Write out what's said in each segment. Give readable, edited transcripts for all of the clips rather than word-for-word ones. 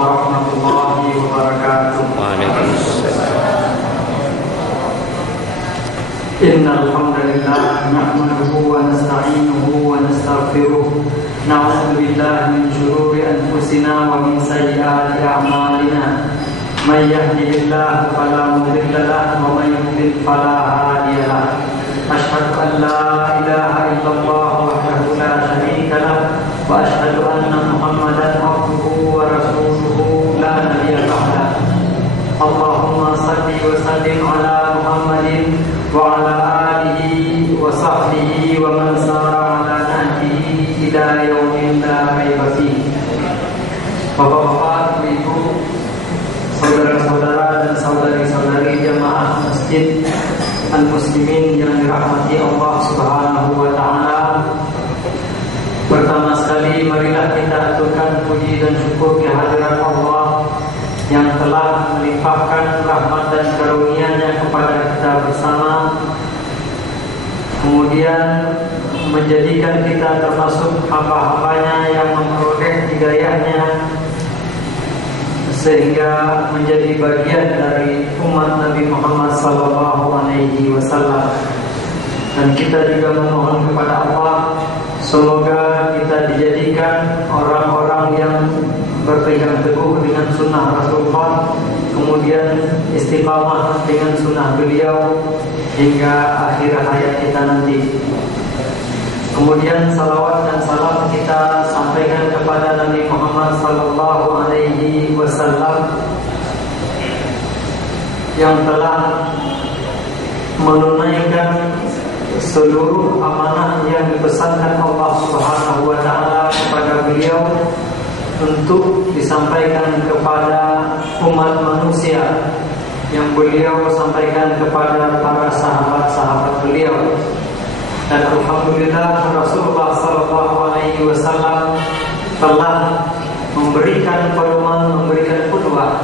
warahmatullahi wabarakatuh. Waalaikumsalam. Innal hamdalillah nahmaduhu wa nasta'inuhu wa nastaghfiruh. Na'udzu billahi min shururi anfusina wa min sayyiati a'malina. May yahdihillahu fala mudilla lahu wa may yudlil fala hadiya lahu. Asyhadu an la ilaha illallah wahdahu la syarika lahu wa asyhadu anna Muhammadan abduhu wa rasuluhu la nabiyya ba'dahu. Allahumma salli wa sallim ala Muhammadin wa ala alihi wa sahbihi wa man sara ala nahjihi ila yaumin la raiba fihi. Bapak-bapak, ibu, saudara-saudara dan saudari-saudari jamaah Masjid Al-Muslimin yang dirahmati Allah Subhanahu wa taala. Pertama sekali marilah kita aturkan puji dan syukur kehadirat Allah yang telah melimpahkan rahmat dan karunia-Nya kepada kita bersama, kemudian menjadikan kita termasuk hamba-hambanya yang memperoleh hidayah-Nya sehingga menjadi bagian dari umat Nabi Muhammad SAW. Dan kita juga memohon kepada Allah, semoga kita dijadikan orang-orang yang berpegang teguh dengan sunnah Rasulullah, kemudian istiqamah dengan sunnah beliau hingga akhir hayat kita nanti. Kemudian salawat dan salam kita sampaikan kepada Nabi Muhammad SAW yang telah menunaikan seluruh amanah yang dipesankan Allah Subhanahu wa taala kepada beliau untuk disampaikan kepada umat manusia, yang beliau sampaikan kepada para sahabat-sahabat beliau. Dan alhamdulillah Rasulullah SAW telah memberikan pedoman, memberikan qudwah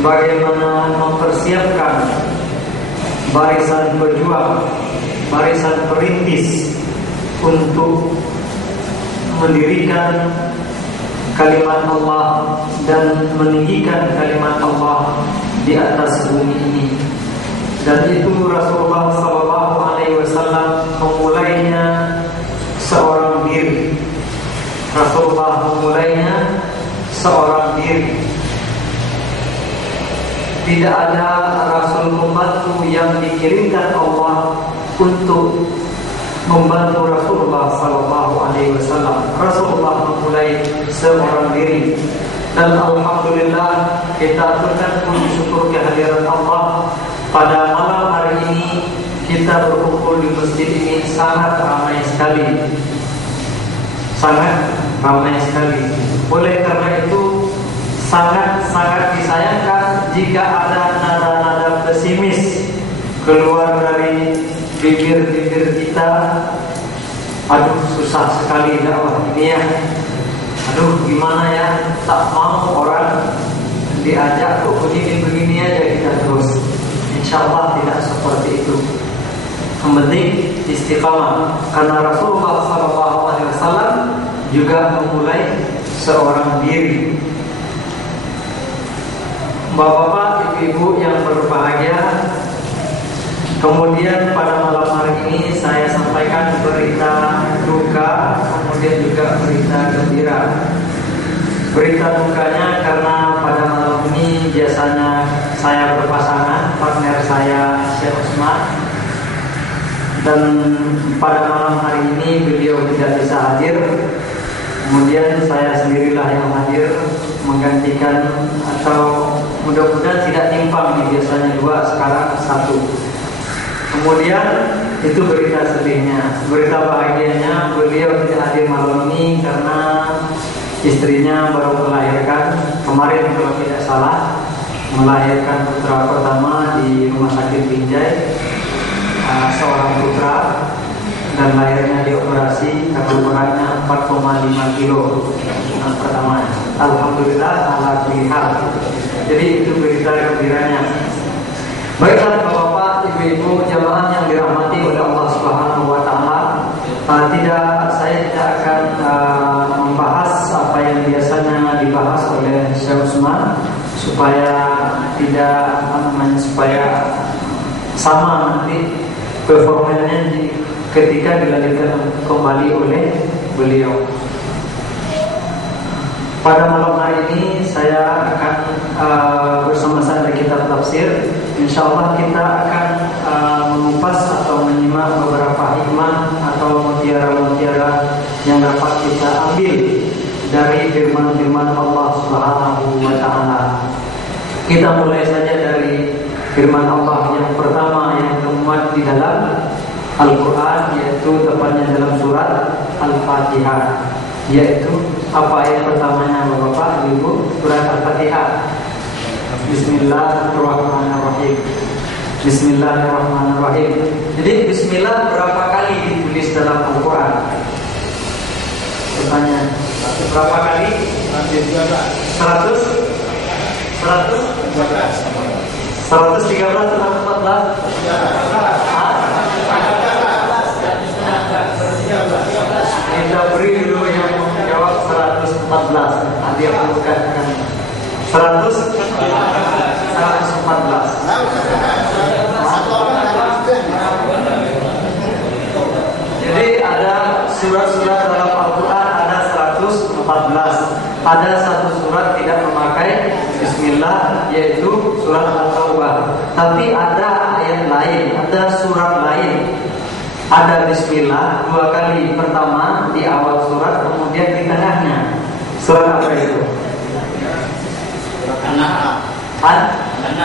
bagaimana mempersiapkan barisan berjuang, barisan perintis untuk mendirikan kalimat Allah dan meninggikan kalimat Allah di atas bumi ini. Dan itu Rasulullah SAW memulainya seorang diri. Rasulullah memulainya seorang diri. Tidak ada Rasul pembantu yang dikirimkan Allah untuk membantu Rasulullah SAW. Rasulullah memulai seorang diri. Dan alhamdulillah kita aturkan puji syukur kehadirat Allah. Pada malam hari ini kita berkumpul di masjid ini sangat ramai sekali. Sangat ramai sekali. Oleh karena itu sangat-sangat disayangkan jika ada nada-nada pesimis keluar dari bibir-bibir kita. Aduh, susah sekali dakwah ini ya. Aduh, gimana ya, tak mau orang diajak kok begini-begini aja kita terus. InsyaAllah tidak seperti itu. Yang penting istiqamah, karena Rasulullah SAW juga memulai seorang diri. Bapak-bapak, ibu-ibu yang berbahagia, kemudian pada malam hari ini saya sampaikan berita duka, kemudian juga berita gembira. Berita dukanya karena pada malam ini biasanya saya berpasangan, partner saya Syekh Usman, dan pada malam hari ini beliau tidak bisa hadir. Kemudian saya sendirilah yang hadir menggantikan, atau mudah-mudahan tidak timpang nih, biasanya 2 sekarang 1. Kemudian itu berita sedihnya. Berita bahagianya, beliau tidak hadir malam ini karena istrinya baru melahirkan kemarin kalau tidak salah, melahirkan putra pertama di Rumah Sakit Binjai, seorang putra, dan lahirnya dioperasi karena beratnya 4,5 kilo pertama. Alhamdulillah ala kulli hal. Jadi itu berita gembiranya. Baiklah Bapak, Ibu-ibu jamaah yang dirahmati oleh Allah Subhanahu wa taala, saya tidak akan membahas apa yang biasanya dibahas oleh Syekh Utsman supaya tidak supaya sama nanti performanya ketika dilanjutkan kembali oleh beliau. Pada malam hari ini saya akan bersama-sama dari kitab tafsir. Insyaallah kita akan mengupas atau menyimak beberapa hikmah atau mutiara-mutiara yang dapat kita ambil dari firman-firman Allah Subhanahu wa taala. Kita mulai saja dari firman Allah yang pertama yang termuat di dalam Al-Qur'an, yaitu tepatnya dalam surat Al-Fatihah. Yaitu apa ayat pertamanya Bapak Ibu? Surat Al-Fatihah. Bismillahirrahmanirrahim. Bismillahirrahmanirrahim. Jadi bismillah berapa kali ditulis dalam Al-Quran? Pertanyaan, berapa kali? 100? 113 atau 114? Kita beri dulu yang menjawab 114. Dia bukan 114. Jadi ada surat-surat dalam Al-Quran ada 114. Ada satu surat tidak memakai Bismillah, yaitu surat At-Taubah. Tapi ada ayat lain, ada surat lain, ada Bismillah 2 kali. Pertama di awal surat, kemudian di tengahnya. Surat apa itu?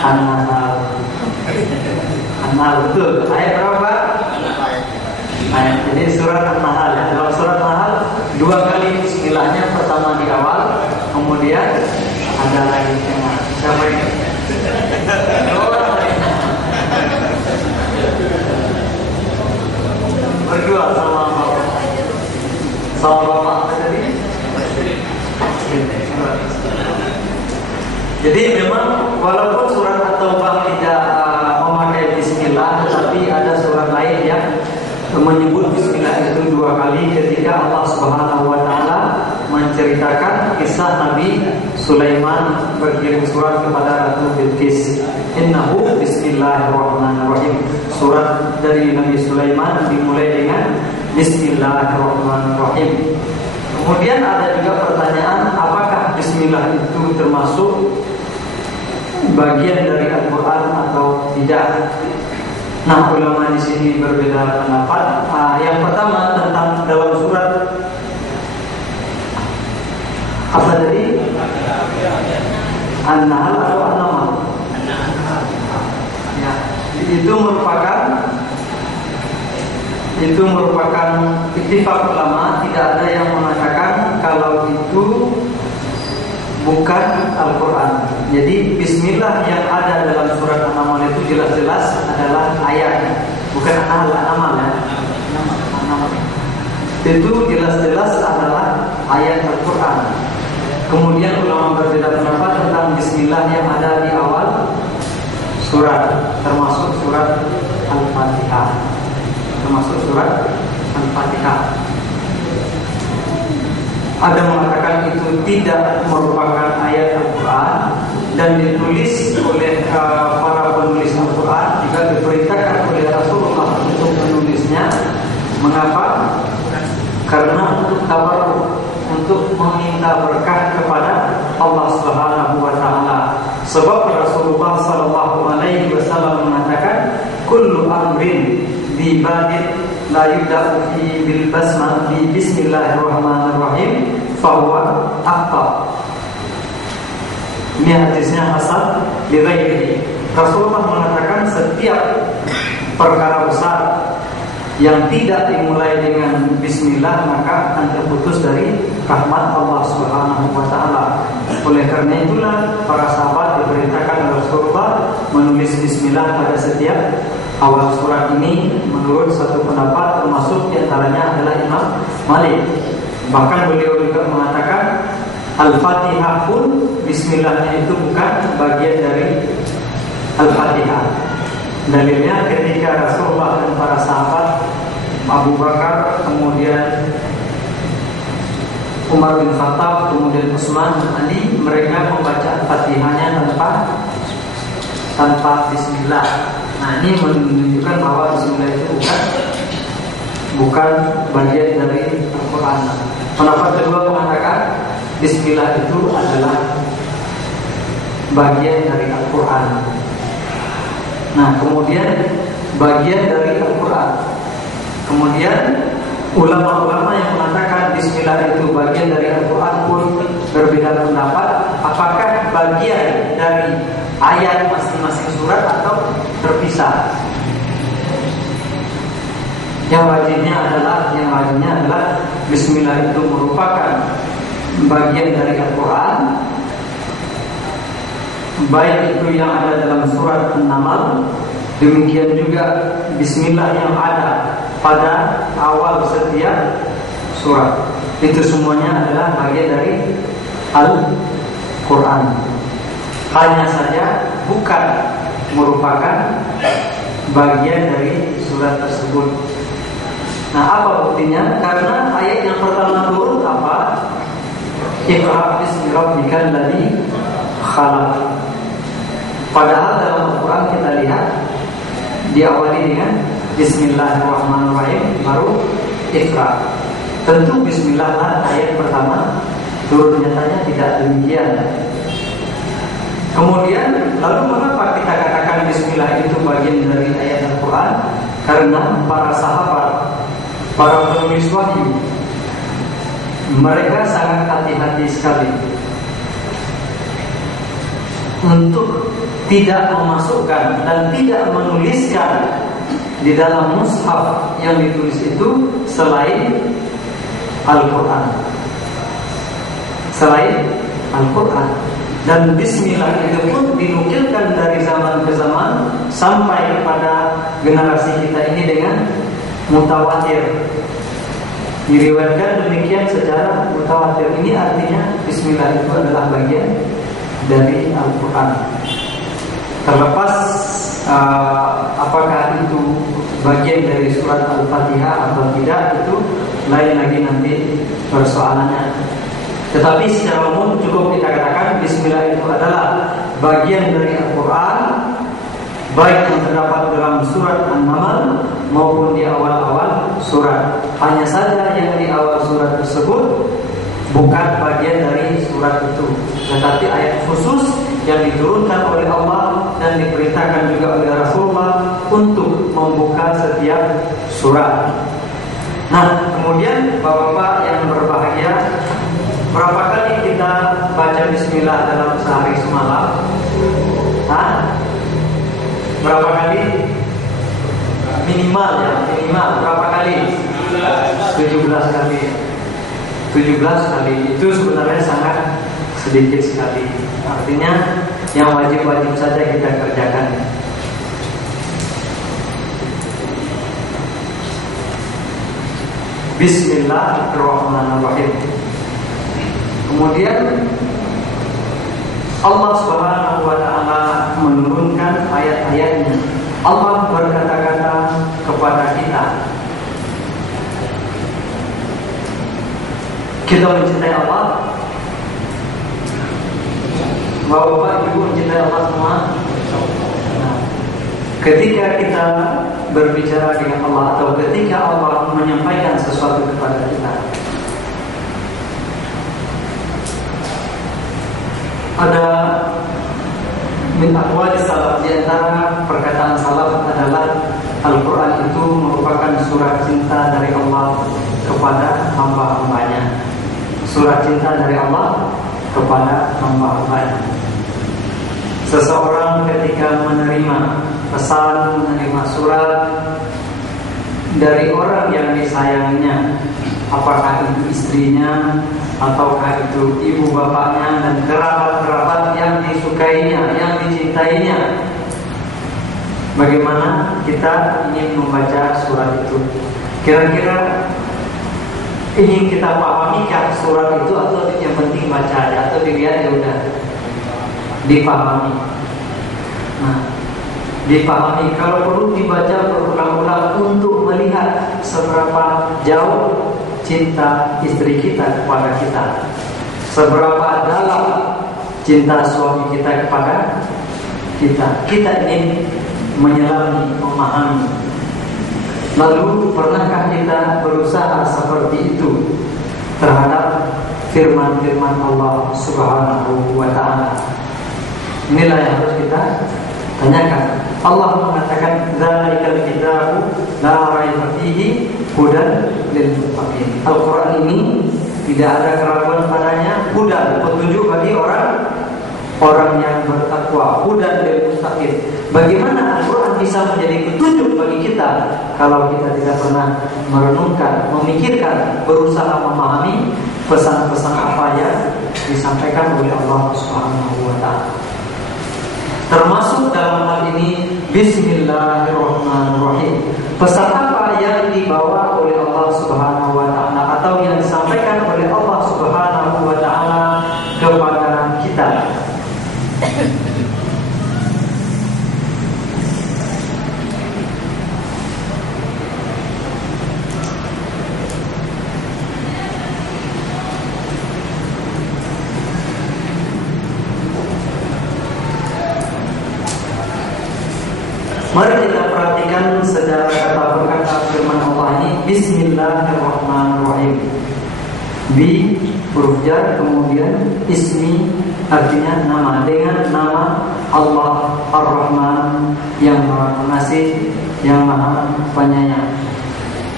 An-Nahl. Betul. Ayat berapa? Jadi surat An-Nahl. Dalam surat An-Nahl 2 kali Bismillahnya, pertama di awal, kemudian ada lagi di tengah. Siapa ini? Berdua sama Bapak. Sama Bapak tadi. Jadi memang walaupun surat At-Taubah tidak memakai Bismillah, tetapi ada surat lain yang menyebut Bismillah itu 2 kali ketika Allah Subhanahu wa taala menceritakan kisah Nabi Sulaiman berkirim surat kepada Ratu Bilqis. Innahu Bismillahirrahmanirrahim. Surat dari Nabi Sulaiman dimulai dengan Bismillahirrahmanirrahim. Kemudian ada juga pertanyaan, apakah Bismillah itu termasuk bagian dari Al-Quran atau tidak? Nah, ulama di sini berbeda pendapat. Yang pertama tentang dalam surat apa tadi? An-Nahl atau An-Naml? Ya, itu merupakan ittifaq ulama. Tidak ada yang mengatakan kalau itu bukan Al-Quran. Jadi Bismillah yang ada dalam surat An-Naml itu jelas-jelas adalah ayat, bukan An-Naml ya. Itu jelas-jelas adalah ayat Al-Quran. Kemudian ulama berbeda pendapat tentang Bismillah yang ada di awal surat, termasuk surat Al-Fatihah. Ada mengatakan itu tidak merupakan ayat Al-Quran dan ditulis oleh para penulis Al-Quran, juga diperintahkan oleh Rasulullah untuk menulisnya. Mengapa? Karena untuk tabarruk, untuk meminta berkah kepada Allah Subhanahu wa taala. Sebab Rasulullah sallallahu alaihi wasallam mengatakan, kullu amrin bi badin la yubda'u fi bil basmah bi bismillahirrahmanirrahim fa huwa akhta. Ini hadisnya hasan li ghairihi. Rasulullah mengatakan setiap perkara besar yang tidak dimulai dengan bismillah maka akan terputus dari rahmat Allah Subhanahu wa taala. Oleh karena itulah para sahabat diperintahkan oleh Rasulullah menulis bismillah pada setiap awal surat ini. Menurut satu pendapat, termasuk diantaranya adalah Imam Malik. Bahkan beliau juga mengatakan Al-Fatihah pun bismillahnya itu bukan bagian dari Al-Fatihah. Dalilnya ketika Rasulullah dan para sahabat, Abu Bakar, kemudian Umar bin Khattab, kemudian Utsman bin Ali, mereka membaca Al-Fatihahnya tanpa bismillah. Nah, ini menunjukkan bahwa bismillah itu bukan bagian dari Al-Quran. Pendapat kedua mengatakan bismillah itu adalah bagian dari Al-Quran. Nah, kemudian bagian dari Al-Quran. Kemudian ulama-ulama yang mengatakan bismillah itu bagian dari Al-Quran pun berbeda pendapat, apakah bagian dari ayat masing-masing surat atau terpisah. Yang wajibnya adalah bismillah itu merupakan bagian dari Al-Quran, baik itu yang ada dalam surat An-Naml, demikian juga bismillah yang ada pada awal setiap surat. Itu semuanya adalah bagian dari Al-Quran. Hanya saja bukan merupakan bagian dari surat tersebut. Nah, apa buktinya? Karena ayat yang pertama turun apa? Iqra bismi rabbikal ladzi khalaq. Padahal dalam Al-Quran kita lihat diawali dengan Bismillahirrahmanirrahim, baru Iqra. Tentu Bismillah lah ayat pertama turun, nyatanya tidak demikian. Kemudian lalu mengapa kita katakan Bismillah itu bagian dari ayat Al-Quran? Karena para sahabat, para penulis wahyu, mereka sangat hati-hati sekali untuk tidak memasukkan dan tidak menuliskan di dalam mushaf yang ditulis itu selain Al-Quran. Selain Al-Quran. Dan bismillah itu pun dinukilkan dari zaman ke zaman sampai kepada generasi kita ini dengan mutawatir. Diriwayatkan demikian secara mutawatir. Ini artinya bismillah itu adalah bagian dari Al-Quran. Terlepas apakah itu bagian dari surat Al-Fatihah atau tidak, itu lain lagi nanti persoalannya. Tetapi secara umum cukup kita katakan bismillah itu adalah bagian dari Al-Quran, baik yang terdapat dalam surat An-Naml maupun di awal-awal surat. Hanya saja yang di awal surat tersebut bukan bagian dari surat itu, tetapi ayat khusus yang diturunkan oleh Allah dan diperintahkan juga oleh Rasulullah untuk membuka setiap surat. Nah, kemudian Bapak-bapak yang berbahagia, berapa kali kita baca bismillah dalam sehari semalam? Berapa kali? Minimal berapa kali? 17 kali. 17 kali itu sebenarnya sangat sedikit sekali. Artinya yang wajib-wajib saja kita kerjakan. Bismillahirrahmanirrahim. Kemudian Allah Subhanahu wa ta'ala menurunkan ayat-ayatnya. Allah berkata-kata kepada kita. Kita mencintai Allah. Bapak Ibu mencintai Allah semua. Nah, ketika kita berbicara dengan Allah atau ketika Allah menyampaikan sesuatu kepada kita, ada min aqwali salaf, di antara perkataan salaf adalah Al-Quran itu merupakan surat cinta dari Allah kepada hamba-hambanya. Surat cinta dari Allah kepada hamba-hambanya. Seseorang ketika menerima pesan, menerima surat dari orang yang disayanginya, apakah itu istrinya, ataukah itu ibu bapaknya dan kerabat-kerabat yang disukainya, yang dicintainya, bagaimana kita ingin membaca surat itu? Kira-kira ingin kita pahamikah surat itu, atau yang penting baca aja, atau dilihat ya udah dipahami? Nah, dipahami. Kalau perlu dibaca berulang-ulang untuk melihat seberapa jauh cinta istri kita kepada kita, seberapa dalam cinta suami kita kepada kita. Kita ingin menyelami, memahami. Lalu pernahkah kita berusaha seperti itu terhadap firman-firman Allah Subhanahu wa ta'ala? Inilah yang harus kita tanyakan. Allah mengatakan dzalikal kitabu la raiba fihi hudan lil muttaqin. Al-Qur'an ini tidak ada keraguan padanya, hudan, petunjuk bagi orang yang bertakwa, hudan lil muttaqin. Bagaimana Al-Qur'an bisa menjadi petunjuk bagi kita kalau kita tidak pernah merenungkan, memikirkan, berusaha memahami pesan-pesan apa yang disampaikan oleh Allah Subhanahu wa ta'ala. Termasuk dalam hal ini Bismillahirrahmanirrahim. Pesan apa yang dibawa oleh Allah Subhanahu wa ta'ala atau yang disampaikan oleh Allah Subhanahu wa ta'ala kepada kita? Mari kita perhatikan secara kata per kata firman Allah ini. Bismillahirrahmanirrahim. Bi huruf jar, kemudian ismi artinya nama, dengan nama Allah Ar-Rahman yang Maha Pengasih, yang Maha Penyayang.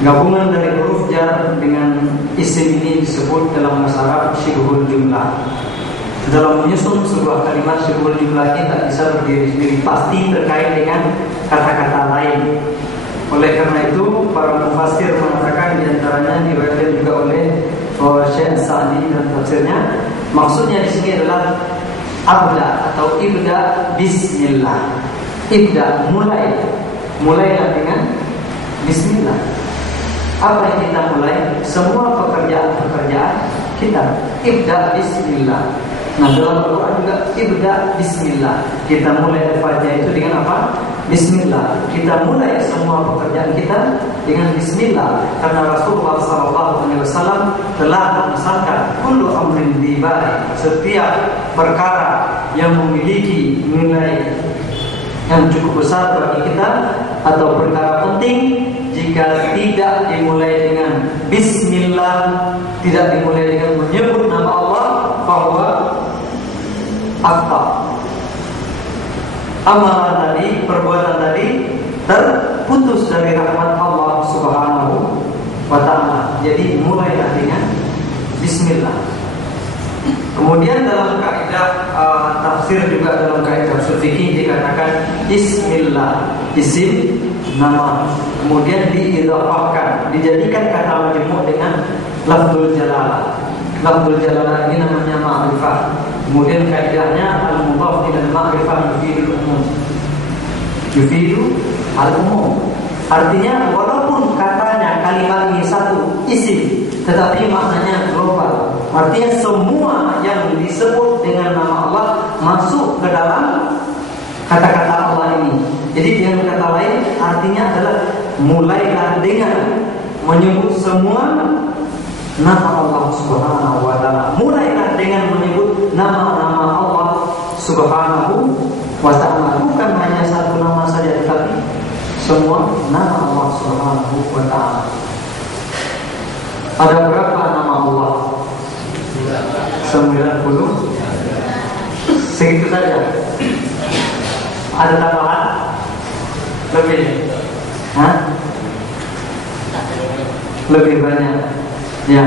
Gabungan dari huruf jar dengan isim ini disebut dalam bahasa Arab syibhul jumlah. Dalam menyusun sebuah kalimat, syibhul jumlah ini tak bisa berdiri sendiri, pasti terkait dengan kata-kata lain. Oleh karena itu para mufassir mengatakan, diantaranya diriwayatkan juga oleh Syekh Sa'di dan tafsirnya, maksudnya di sini adalah abda atau ibda bismillah. Ibda, mulailah dengan bismillah. Apa yang kita mulai? Semua pekerjaan kita ibda bismillah. Nah, dalam Al-Quran juga ibda bismillah. Kita mulai al-Fatiha itu dengan apa? Bismillah. Kita mulai semua pekerjaan kita dengan bismillah. Karena Rasulullah SAW telah memesankan kullu amrin bibarik, setiap perkara yang memiliki nilai yang cukup besar bagi kita atau perkara penting, jika tidak dimulai dengan bismillah, tidak dimulai dengan menyebut nama Allah, bahwa apa amalan tadi, perbuatan tadi terputus dari rahmat Allah Subhanahu wa ta'ala. Jadi mulailah dengan bismillah. Kemudian dalam kaidah tafsir, juga dalam kaidah tafsir fikih dikatakan bismillah, isim nama, kemudian diidhafahkan, dijadikan kata majmu' dengan lafzul jalalah. Lafzul jalalah ini namanya ma'rifah. Kemudian kaidahnya al-mudhaf ila al-ma'rifah yufidu al-umum. Yufidu al-umum. Artinya walaupun katanya kalimat ini satu isim, tetapi maknanya global. Artinya semua yang disebut dengan nama Allah masuk ke dalam kata-kata Allah ini. Jadi dengan kata lain artinya adalah mulailah dengan menyebut semua nama Allah Subhanahu wa ta'ala. Mulailah dengan menyebut nama-nama Allah Subhanahu wa ta'ala. Bukan hanya satu nama saja, tetapi semua nama Allah Subhanahu wa ta'ala. Ada berapa nama Allah? 90. Segitu saja. Ada tambahan? Lebih? Hah? Lebih banyak. Ya.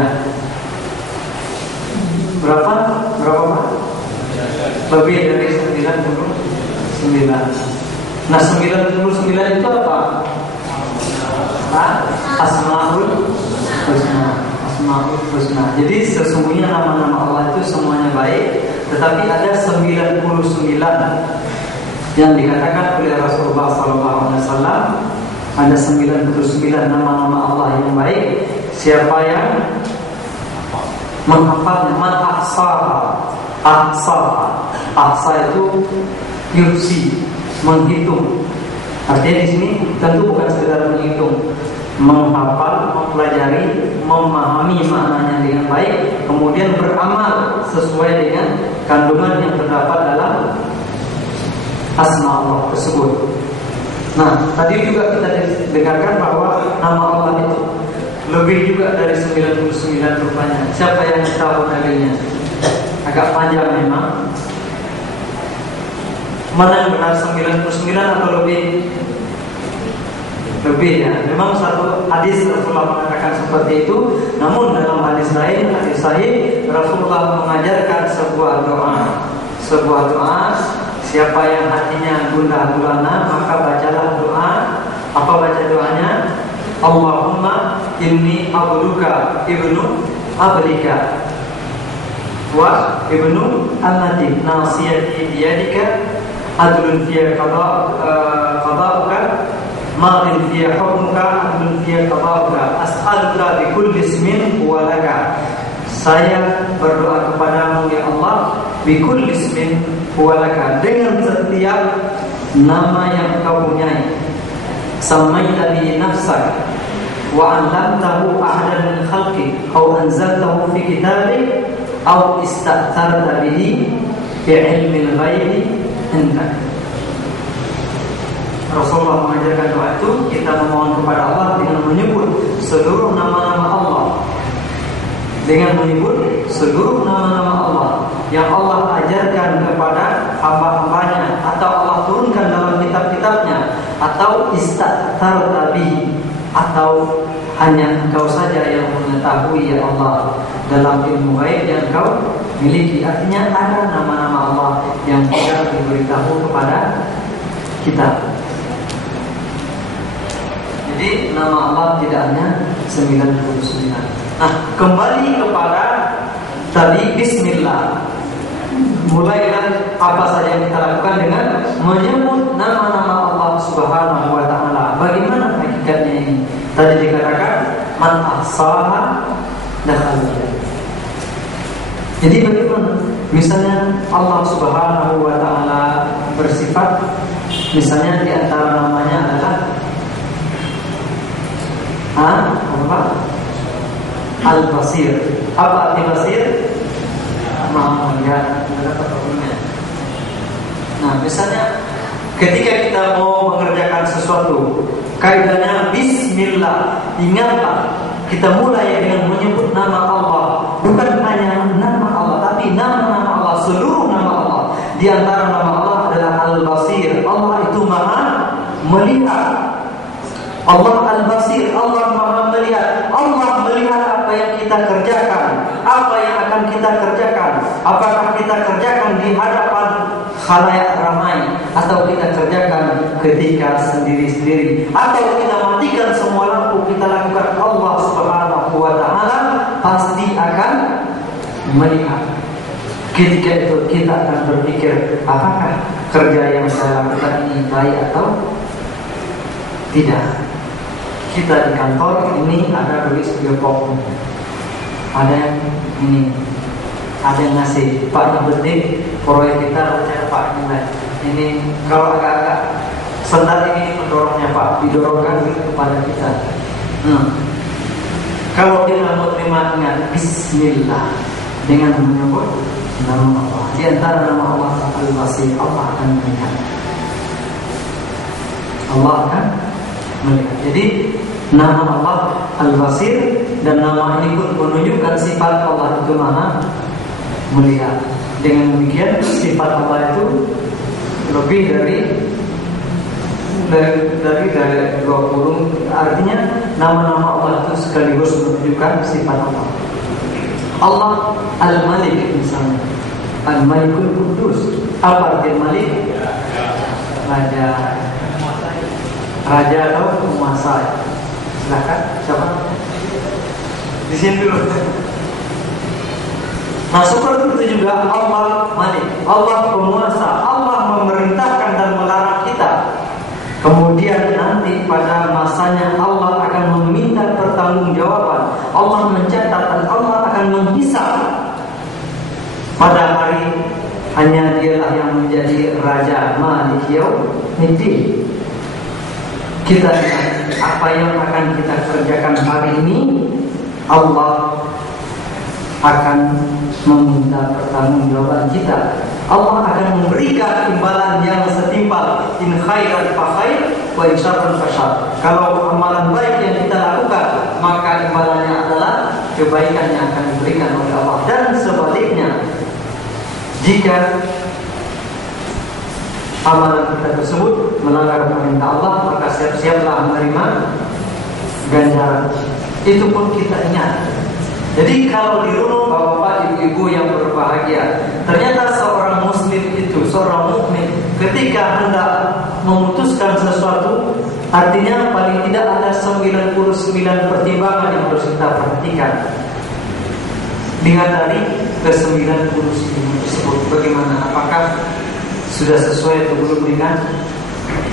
Berapa Pak? Lebih dari 99. Nah, 99 itu apa? Asmaul Husna. Asmaul Husna. Jadi sesungguhnya nama-nama Allah itu semuanya baik, tetapi ada 99 yang dikatakan oleh Rasulullah SAW. Ada 99 nama-nama Allah yang baik. Siapa yang menghafalnya, man ahsa itu yuhsi, menghitung. Artinya di sini tentu bukan sekedar menghitung, menghafal, mempelajari, memahami maknanya dengan baik, kemudian beramal sesuai dengan kandungan yang terdapat dalam asma Allah tersebut. Nah, tadi juga kita dengarkan bahwa nama Allah itu lebih juga dari 99 rupanya. Siapa yang tahu dalilnya? Agak panjang memang. Mana yang benar, 99 atau lebih? Lebih ya. Memang satu hadis Rasulullah mengatakan seperti itu. Namun dalam hadis lain, hadis sahih, Rasulullah mengajarkan sebuah doa. Sebuah doa, siapa yang hatinya gundah gulana, maka bacalah doa. Apa baca doanya? Allahumma inni abduka ibnu abdika wa ibnu amatik nasiyati biyadika adlun fiya qada'uka ma'in fiya hukmuka adlun fiya qada'uka as'aluka bikulli ismin huwa laka. Saya berdoa kepadamu ya Allah bikulli ismin huwa laka, dengan setiap nama yang kau punyai. Samaita bi nafsak wa 'allamtahu ahadan min khalqik aw anzaltahu fi kitabik aw ista'tharta bihi fi 'ilmil ghaibi indak. Rasulullah mengajarkan doa itu, kita memohon kepada Allah dengan menyebut seluruh nama-nama Allah, dengan menyebut seluruh nama-nama Allah yang Allah ajarkan kepada hamba-hambanya, atau Allah turunkan dalam kitab-kitabnya, atau ista'tharta bihi, atau hanya Engkau saja yang mengetahui ya Allah dalam ilmu gaib yang Engkau miliki. Artinya ada nama-nama Allah yang tidak diberitahu kepada kita. Jadi nama Allah tidak hanya 99. Nah, kembali kepada tadi Bismillah. Mulailah apa saja yang kita lakukan dengan menyebut nama-nama Allah Subhanahu wa ta'ala. Bagaimana hakikatnya ini? Tadi dikatakan man ahsaha dakhala. Jadi bagaimana? Misalnya Allah Subhanahu wa ta'ala bersifat, misalnya di antara namanya adalah apa? Al-Basir. Apa arti Basir? Maha melihat. Nah, misalnya ketika kita mau mengerjakan sesuatu, kaidahnya Bismillah. Ingatlah, kita mulai dengan menyebut nama Allah. Bukan hanya nama Allah, tapi nama-nama Allah, seluruh nama Allah. Di antara nama Allah adalah Al-Basir. Allah itu Maha melihat. Allah Al-Basir, Allah Maha melihat. Allah melihat apa yang kita kerjakan, apa yang akan kita kerjakan. Apakah kita kerjakan di hadapan khalayak ramai, atau kita kerjakan ketika sendiri-sendiri, atau kita matikan semua lampu, kita lakukan, Allah Subhanahu wa ta'ala pasti akan melihat. Ketika itu kita akan berpikir, apakah kerja yang saya lakukan ini baik atau tidak. Kita di kantor ini ada tulis biopom, ada yang ini, ada yang ngasih Pak yang penting proyek kita Pak ini kalau agak-agak sendat ini mendorongnya Pak, didorongkan kepada kita. Kalau kita mau terima dengan Bismillah, dengan menyebut nama Allah. Di antara nama Allah Al-Basir, Allah akan melihat. Allah akan melihat. Jadi nama Allah Al-Basir, dan nama ini pun menunjukkan sifat Allah itu Maha melihat. Dengan demikian sifat Allah itu lebih dari 20. Artinya nama-nama Allah itu sekaligus menunjukkan sifat Allah. Allah Al-Malik misalnya, Al-Malikul Qudus. Apa arti Malik? Raja atau penguasa. Silakan, siapa? Di sini dulu. Nah, seperti itu juga Allah Malik, Allah penguasa, Allah memerintahkan dan melarang kita. Kemudian nanti pada masanya Allah akan meminta pertanggungjawaban. Allah mencatat dan Allah akan menghisab. Pada hari hanya Dialah yang menjadi Raja Malik Yaumiddin. Kita apa yang akan kita kerjakan hari ini, Allah akan meminta pertanggungjawaban kita. Allah akan memberikan imbalan yang setimpal. In khairan fa khair wa in syarran fa syarr. Kalau amalan baik yang kita lakukan, maka imbalannya adalah kebaikan yang akan diberikan oleh Allah. Dan sebaliknya, jika amalan kita tersebut melanggar perintah Allah, maka siap-siaplah menerima ganjaran. Itu pun kita ingat. Jadi kalau dirunut bapak ibu-ibu yang berbahagia, ternyata seorang muslim itu, seorang mukmin, ketika hendak memutuskan sesuatu, artinya paling tidak ada 99 pertimbangan yang harus kita perhatikan. Lihat dari ke-99 tersebut, bagaimana, apakah sudah sesuai atau belum dengan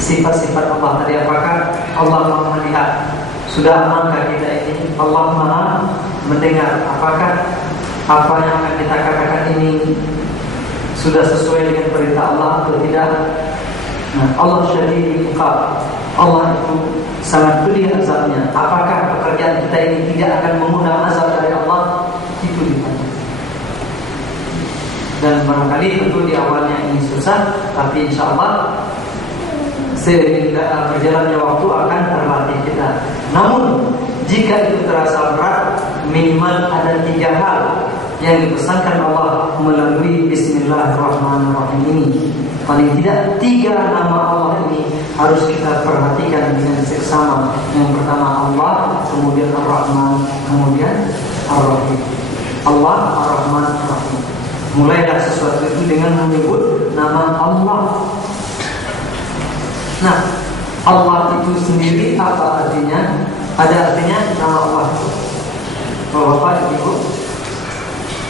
sifat-sifat Allah tadi. Apakah Allah Maha melihat, sudah amankah kita ini, Allah Maha mendengar, apakah apa yang akan kita katakan ini sudah sesuai dengan perintah Allah atau tidak. Nah, Allah syadidul iqab, Allah itu sangat pedih azabnya. Apakah pekerjaan kita ini tidak akan mengundang azab dari Allah? Itu ditanya. Dan barangkali tentu di awalnya ini susah, tapi insya Allah seiring berjalannya waktu akan terlatih kita. Namun jika itu terasa berat, minimal ada 3 hal yang dipesankan Allah melalui Bismillahirrahmanirrahim ini. Paling tidak 3 nama Allah ini harus kita perhatikan dengan seksama. Yang pertama Allah, kemudian Ar-Rahman, kemudian Ar-Rahim. Allah, Ar-Rahman, Ar-Rahim. Mulailah sesuatu itu dengan menyebut nama Allah. Nah, Allah itu sendiri apa artinya? Ada artinya nama Allah itu. Bapak Ibu,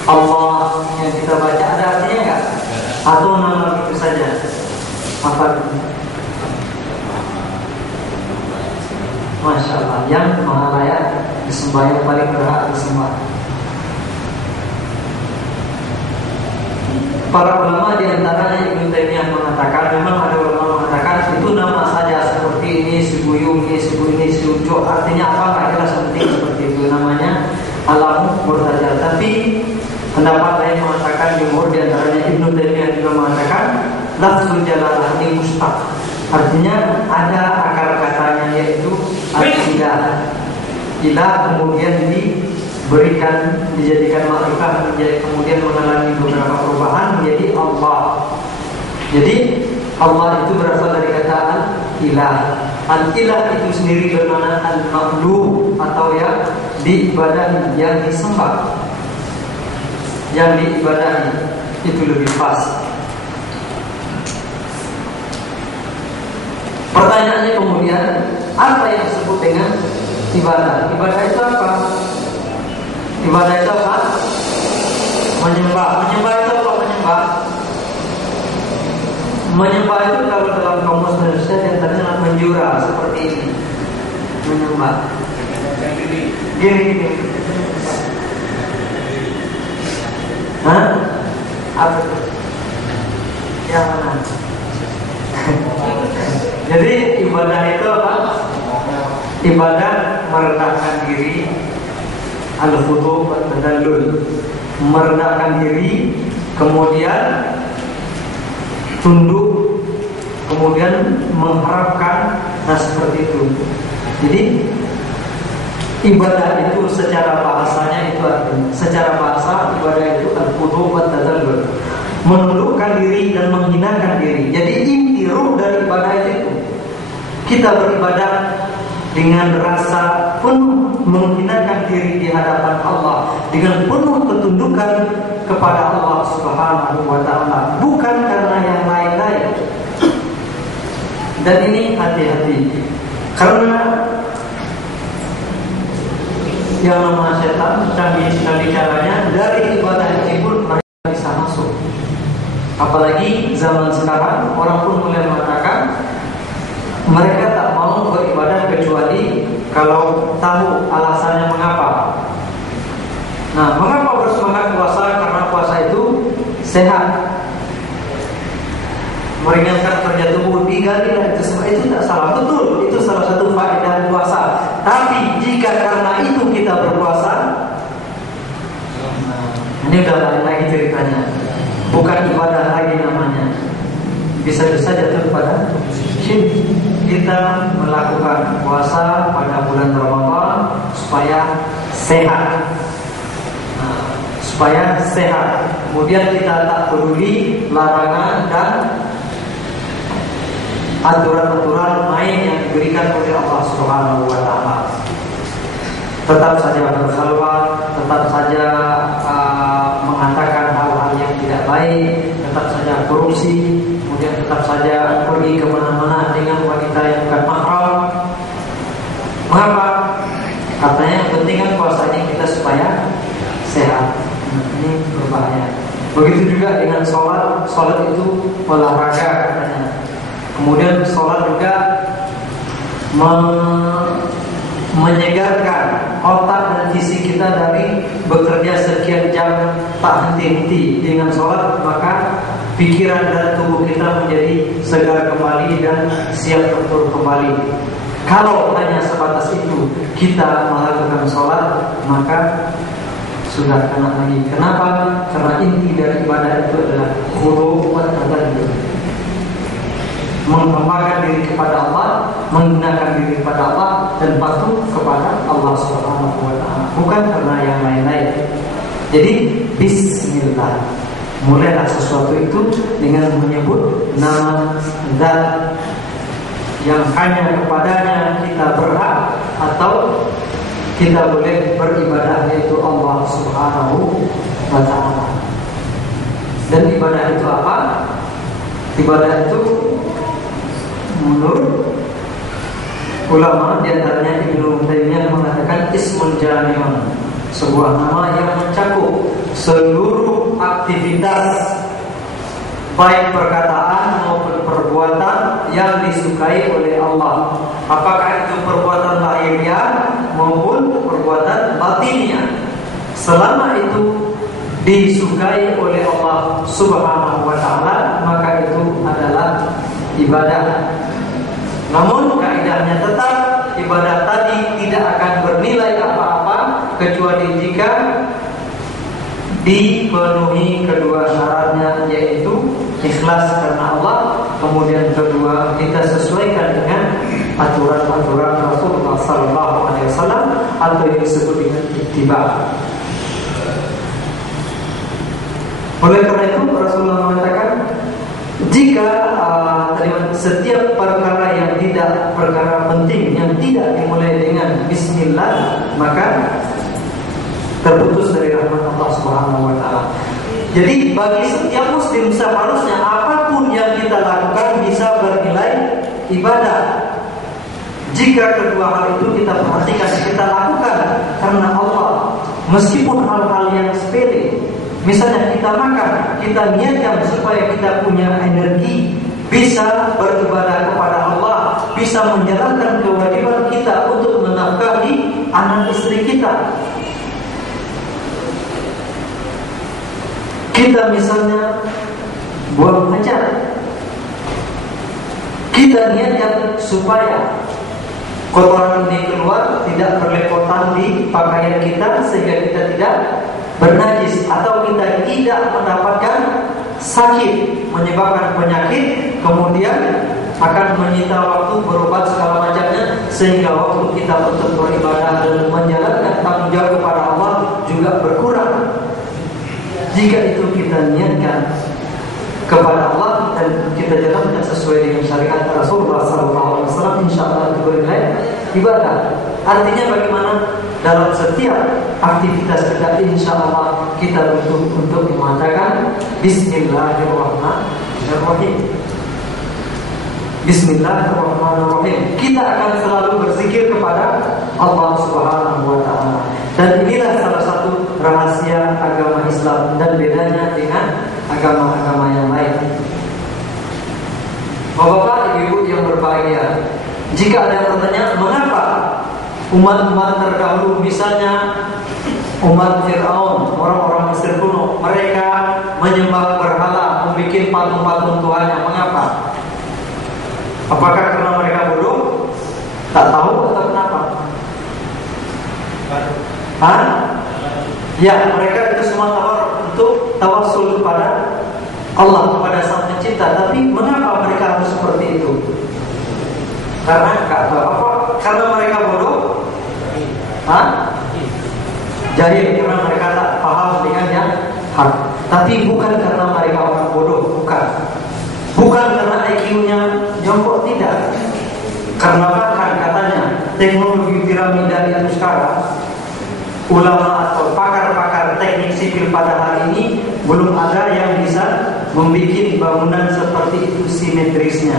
Allah yang kita baca ada artinya enggak? Atau nama itu saja? Apa itu? Masya Allah, yang maha layak disembah, yang paling berhak disembah. Para ulama di antaranya Ibnu Taimiyah mengatakan, memang ada ulama mengatakan itu nama saja, seperti ini si Buyung, ini si Bu, ini si Ujo, artinya apa? Nggak jelas, penting seperti itu, namanya alam murtajal. Tapi pendapat lain mengatakan, jumhur di antaranya Ibnu Taimiyah juga mengatakan lafzul jalalah ini mustaq, artinya ada akar katanya, yaitu al-ilah. Ilah kemudian diberikan, dijadikan makrifah, menjadi kemudian mengalami beberapa perubahan menjadi Allah. Jadi Allah itu berasal dari kata al-ilah. Al-ilah itu sendiri bermakna al-ma'luh, atau yang diibadahi, yang disembah, yang diibadahi. Itu lebih pas. Pertanyaannya kemudian, apa yang disebut dengan ibadah? Ibadah itu apa? Ibadah itu apa? Menyembah. Menyembah itu apa? Menyembah itu kalau dalam kamus Indonesia diantaranya menjura, seperti ini. Menyembah. Gini. Hah? Apa itu? Yang mana? Jadi ibadah itu apa? Ibadah merendahkan diri, al-khudu' wa tadallul, merendahkan diri, kemudian tunduk, kemudian mengharapkan, nah seperti itu. Jadi ibadah itu secara bahasanya itu artinya, secara bahasa ibadah itu al-khudu' wa tadallul, menundukkan diri dan menghinakan diri. Jadi inti ruh dari ibadah itu, kita beribadah dengan rasa penuh menghinakan diri di hadapan Allah, dengan penuh ketundukan kepada Allah Subhanahu wa ta'ala, bukan karena yang lain-lain. Dan ini hati-hati, karena yang namanya setan dan bicaranya dari ibadah ini pun mereka bisa masuk. Apalagi zaman sekarang, orang pun mulai mengatakan mereka tak mau beribadah kecuali kalau tahu alasannya mengapa. Nah, mengapa bersemangat puasa? Karena puasa itu sehat. meringankan kerja tubuh, digalilah itu semua, itu tidak salah, betul, itu salah satu faedah puasa. Tapi jika karena itu kita berpuasa, ini udah lain lagi ceritanya, bukan ibadah lagi namanya, bisa-bisa jatuh pada syirik. Kita melakukan puasa pada bulan Ramadan supaya sehat. Supaya sehat. Kemudian kita tak peduli larangan dan aturan-aturan main yang diberikan oleh Allah Subhanahu wa taala. Tetap saja berkhalwat, tetap saja mengatakan hal-hal yang tidak baik, tetap saja korupsi, kemudian tetap saja pergi kemana-mana dengan wanita yang bukan mahram. Mengapa? Katanya yang penting kan puasanya kita supaya sehat. Ini berbahaya. Begitu juga dengan sholat. Sholat itu olahraga katanya. Kemudian sholat juga menyegarkan otak dan fisik kita dari bekerja sekian jam tak henti-henti. Dengan sholat maka pikiran dan tubuh kita menjadi segar kembali dan siap bertur kembali. Kalau hanya sebatas itu kita melakukan sholat, maka sudah kena lagi. Kenapa? Karena inti dari ibadah itu adalah khulu' wa tadallul. Menghambakan diri kepada Allah, menggunakan diri kepada Allah dan patuh kepada Allah Subhanahu wa taala, bukan karena yang lain-lain. Jadi bismillah. Mulailah sesuatu itu dengan menyebut nama zat yang hanya kepadanya kita berhak atau kita boleh beribadah, yaitu Allah Subhanahu wa ta'ala. Dan ibadah itu apa? Ibadah itu menurut ulama, di antaranya Ibnu Taimiyah mengatakan ismun jami'un, sebuah nama yang mencakup seluruh aktivitas baik perkataan maupun perbuatan yang disukai oleh Allah. Apakah itu perbuatan lahiriah maupun perbuatan batiniah, selama itu disukai oleh Allah Subhanahu wa taala, maka itu adalah ibadah. Namun kaidahnya tetap, ibadah tadi tidak akan bernilai apa-apa kecuali jika dipenuhi kedua syaratnya, yaitu ikhlas karena Allah, kemudian kedua kita sesuaikan dengan aturan-aturan Rasulullah SAW atau yang disebut dengan ittiba. Oleh karena itu Rasulullah mengatakan, jika setiap perkara yang tidak, perkara penting yang tidak dimulai dengan bismillah, maka terputus dari rahmat Allah Subhanahu wa taala. Jadi bagi setiap muslim seharusnya apapun yang kita lakukan bisa bernilai ibadah. Jika kedua hal itu kita perhatikan, kita lakukan karena Allah, meskipun hal-hal yang sepele. Misalnya kita makan, kita niatkan supaya kita punya energi, bisa beribadah kepada Allah, bisa menjalankan kewajiban kita untuk menafkahi anak istri kita. Kita misalnya buang hajat, kita niatkan supaya kotoran ini keluar, tidak berlepotan di pakaian kita sehingga kita tidak bernajis, atau kita tidak mendapatkan sakit menyebabkan penyakit, kemudian akan menyita waktu berobat segala macamnya, sehingga waktu kita untuk beribadah dan menjalankan tanggung jawab kepada Allah juga berkurang. Jika itu kita niatkan kepada Allah dan kita jalankan sesuai dengan syariat Rasulullah SAW, insya Allah itu bernilai ibadah. Artinya bagaimana? Dalam setiap aktivitas kita, insya Allah kita butuh untuk mengatakan Bismillahirrahmanirrahim. Bismillahirrahmanirrahim. Kita akan selalu berzikir kepada Allah Subhanahu wa ta'ala. Dan inilah salah satu rahasia agama Islam dan bedanya dengan agama-agama yang lain. Bapak, ibu yang berbahagia, jika ada yang bertanya, mengapa umat-umat terdahulu, misalnya umat Fir'aun, orang-orang Mesir kuno, mereka menyembah berhala, membuat patung-patung Tuhannya? Mengapa? Apakah karena mereka bodoh? Tak tahu atau kenapa? Ya, mereka itu semua untuk tawassul kepada Allah, kepada Sang Pencipta. Tapi mengapa mereka harus seperti itu? Karena karena mereka bodoh? Jahil, karena mereka tak paham dengan yang hak. Tapi bukan karena mereka orang bodoh, bukan. Bukan karena IQ-nya jongkok, tidak. Karena bahkan katanya teknologi piramida itu sekarang, ulama atau pakar-pakar teknik sipil pada hari ini belum ada yang bisa membuat bangunan seperti itu simetrisnya.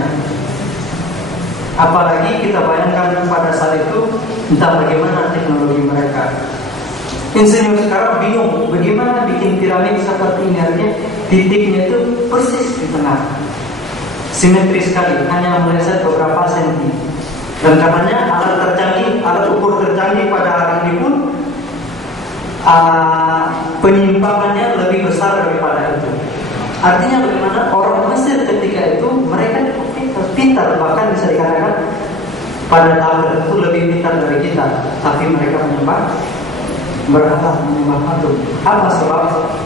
Apalagi kita bayangkan pada saat itu entah bagaimana teknologi mereka. Insinyur sekarang bingung bagaimana bikin piramid seperti ini, artinya titiknya itu persis di tengah, simetris sekali, hanya meleset beberapa senti. Dan katanya alat ukur tercanggih pada hari ini pun penyimpangannya lebih besar daripada itu. Artinya bagaimana orang Mesir ketika itu mereka pintar, bahkan bisa dikatakan pada tahun itu lebih pintar dari kita, tapi mereka menyembah patung. Apa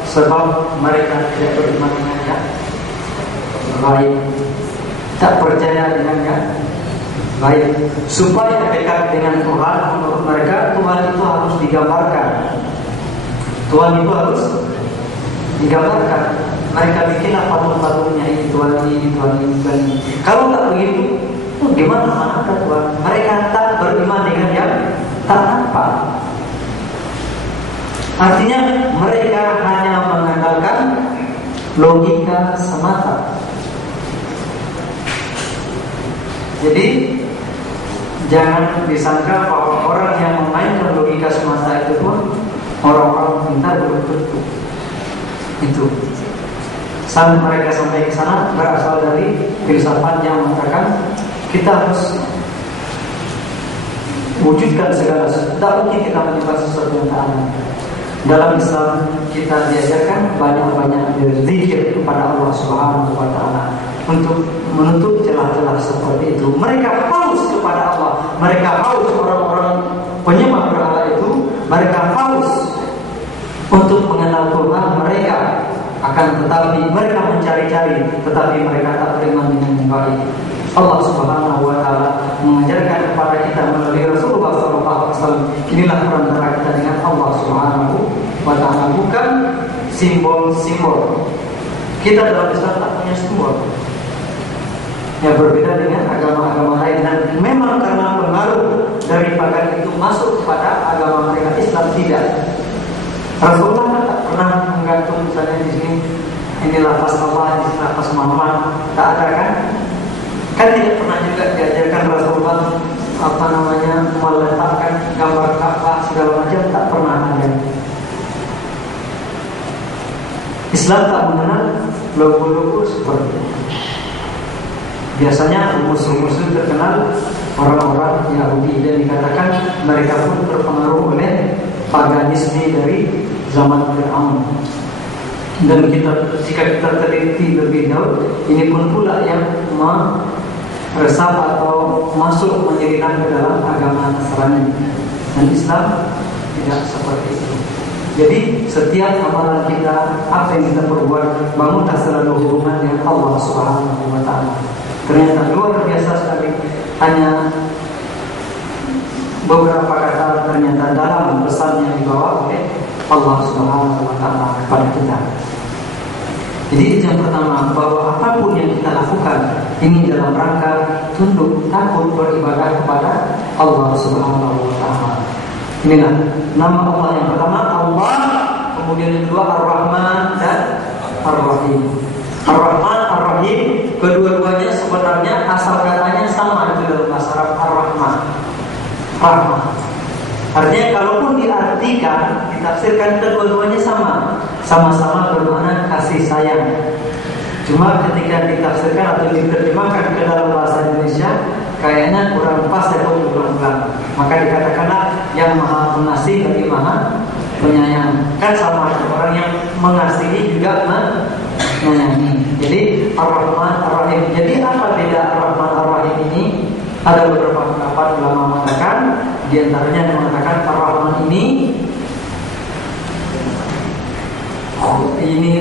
sebab mereka tidak beriman dengannya? Baik, tak percaya dengannya. Baik, supaya dekat dengan Tuhan, menurut mereka Tuhan itu harus digambarkan. Tuhan itu harus digambarkan. Mereka bikinlah patung-patungnya, ini Tuhan ini, Tuhan ini, Tuhan ini. Kalau tak begitu, gimana manakah Tuhan? Mereka tak beriman dengan yang tak nampak. Artinya mereka hanya mengandalkan logika semata. Jadi jangan disangka bahwa orang yang memainkan logika semata itu pun orang-orang pintar belum tentu. Itu sampai mereka sampai ke sana berasal dari filsafat yang mengatakan kita harus wujudkan segala sesuatu. Tak mungkin kita menyembah sesuatu yang tak ada. Dalam Islam kita diajarkan banyak-banyak berzikir kepada Allah Subhanahu wa taala untuk menutup celah-celah seperti itu. Mereka haus kepada Allah, mereka haus orang-orang penyembah berhala itu, mereka haus untuk mengenal Tuhan mereka. Akan tetapi mereka mencari-cari, tetapi mereka tak beriman dengan yang baik. Allah Subhanahu wa taala mengajarkan kepada kita melalui Rasulullah SAW. Inilah perantara kita dengan Allah Subhanahu wa taala, bukan simbol-simbol. Kita dalam Islam tak punya simbol. Yang berbeda dengan agama-agama lain, dan memang karena pengaruh dari pagan itu masuk kepada agama mereka, Islam tidak. Rasulullah tak pernah menggantung misalnya di sini ini lafaz Allah, ini lafaz Muhammad, tak ada kan? Kan tidak pernah juga diajarkan Rasulullah meletakkan gambar Ka'bah segala macam, tak pernah ada. Islam tak mengenal logo-logo seperti itu. Biasanya rumus-rumus itu terkenal orang-orang Yahudi, dan dikatakan mereka pun terpengaruh oleh paganisme dari zaman Fir'aun. Dan jika kita teliti lebih jauh, ini pun pula yang meresap atau masuk menyelinap ke dalam agama Nasrani. Dan Islam tidak seperti itu. Jadi setiap amalan kita, apa yang kita perbuat, bangunlah selalu hubungan dengan Allah Subhanahu wa taala. Ternyata luar biasa sekali, hanya beberapa kata ternyata dalam pesan yang dibawa oleh Allah Subhanahu wa taala kepada kita. Jadi itu yang pertama, bahwa apapun yang kita lakukan ini dalam rangka tunduk takut beribadah kepada Allah Subhanahu wa taala. Inilah nama Allah yang pertama, Allah, kemudian yang kedua Ar-Rahman dan Ar-Rahim. Ar-Rahman, Ar-Rahim, kedua-duanya sebenarnya asal katanya sama itu dalam bahasa Arab, Ar-Rahman. Rahmah. Artinya kalaupun diartikan, ditafsirkan, kedua-duanya sama-sama bermakna kasih sayang. Cuma ketika ditafsirkan atau diterjemahkan ke dalam bahasa Indonesia, kayaknya kurang pas ya ulang-ulang. Maka dikatakanlah yang maha pengasih lagi maha penyayang. Kan sama, orang yang mengasihi juga menyayangi. Jadi Ar-Rahman Ar-Rahim. Jadi apa beda Ar-Rahman Ar-Rahim Ada beberapa pendapat ulama mengatakan, di antaranya yang mengatakan Ar-Rahman ini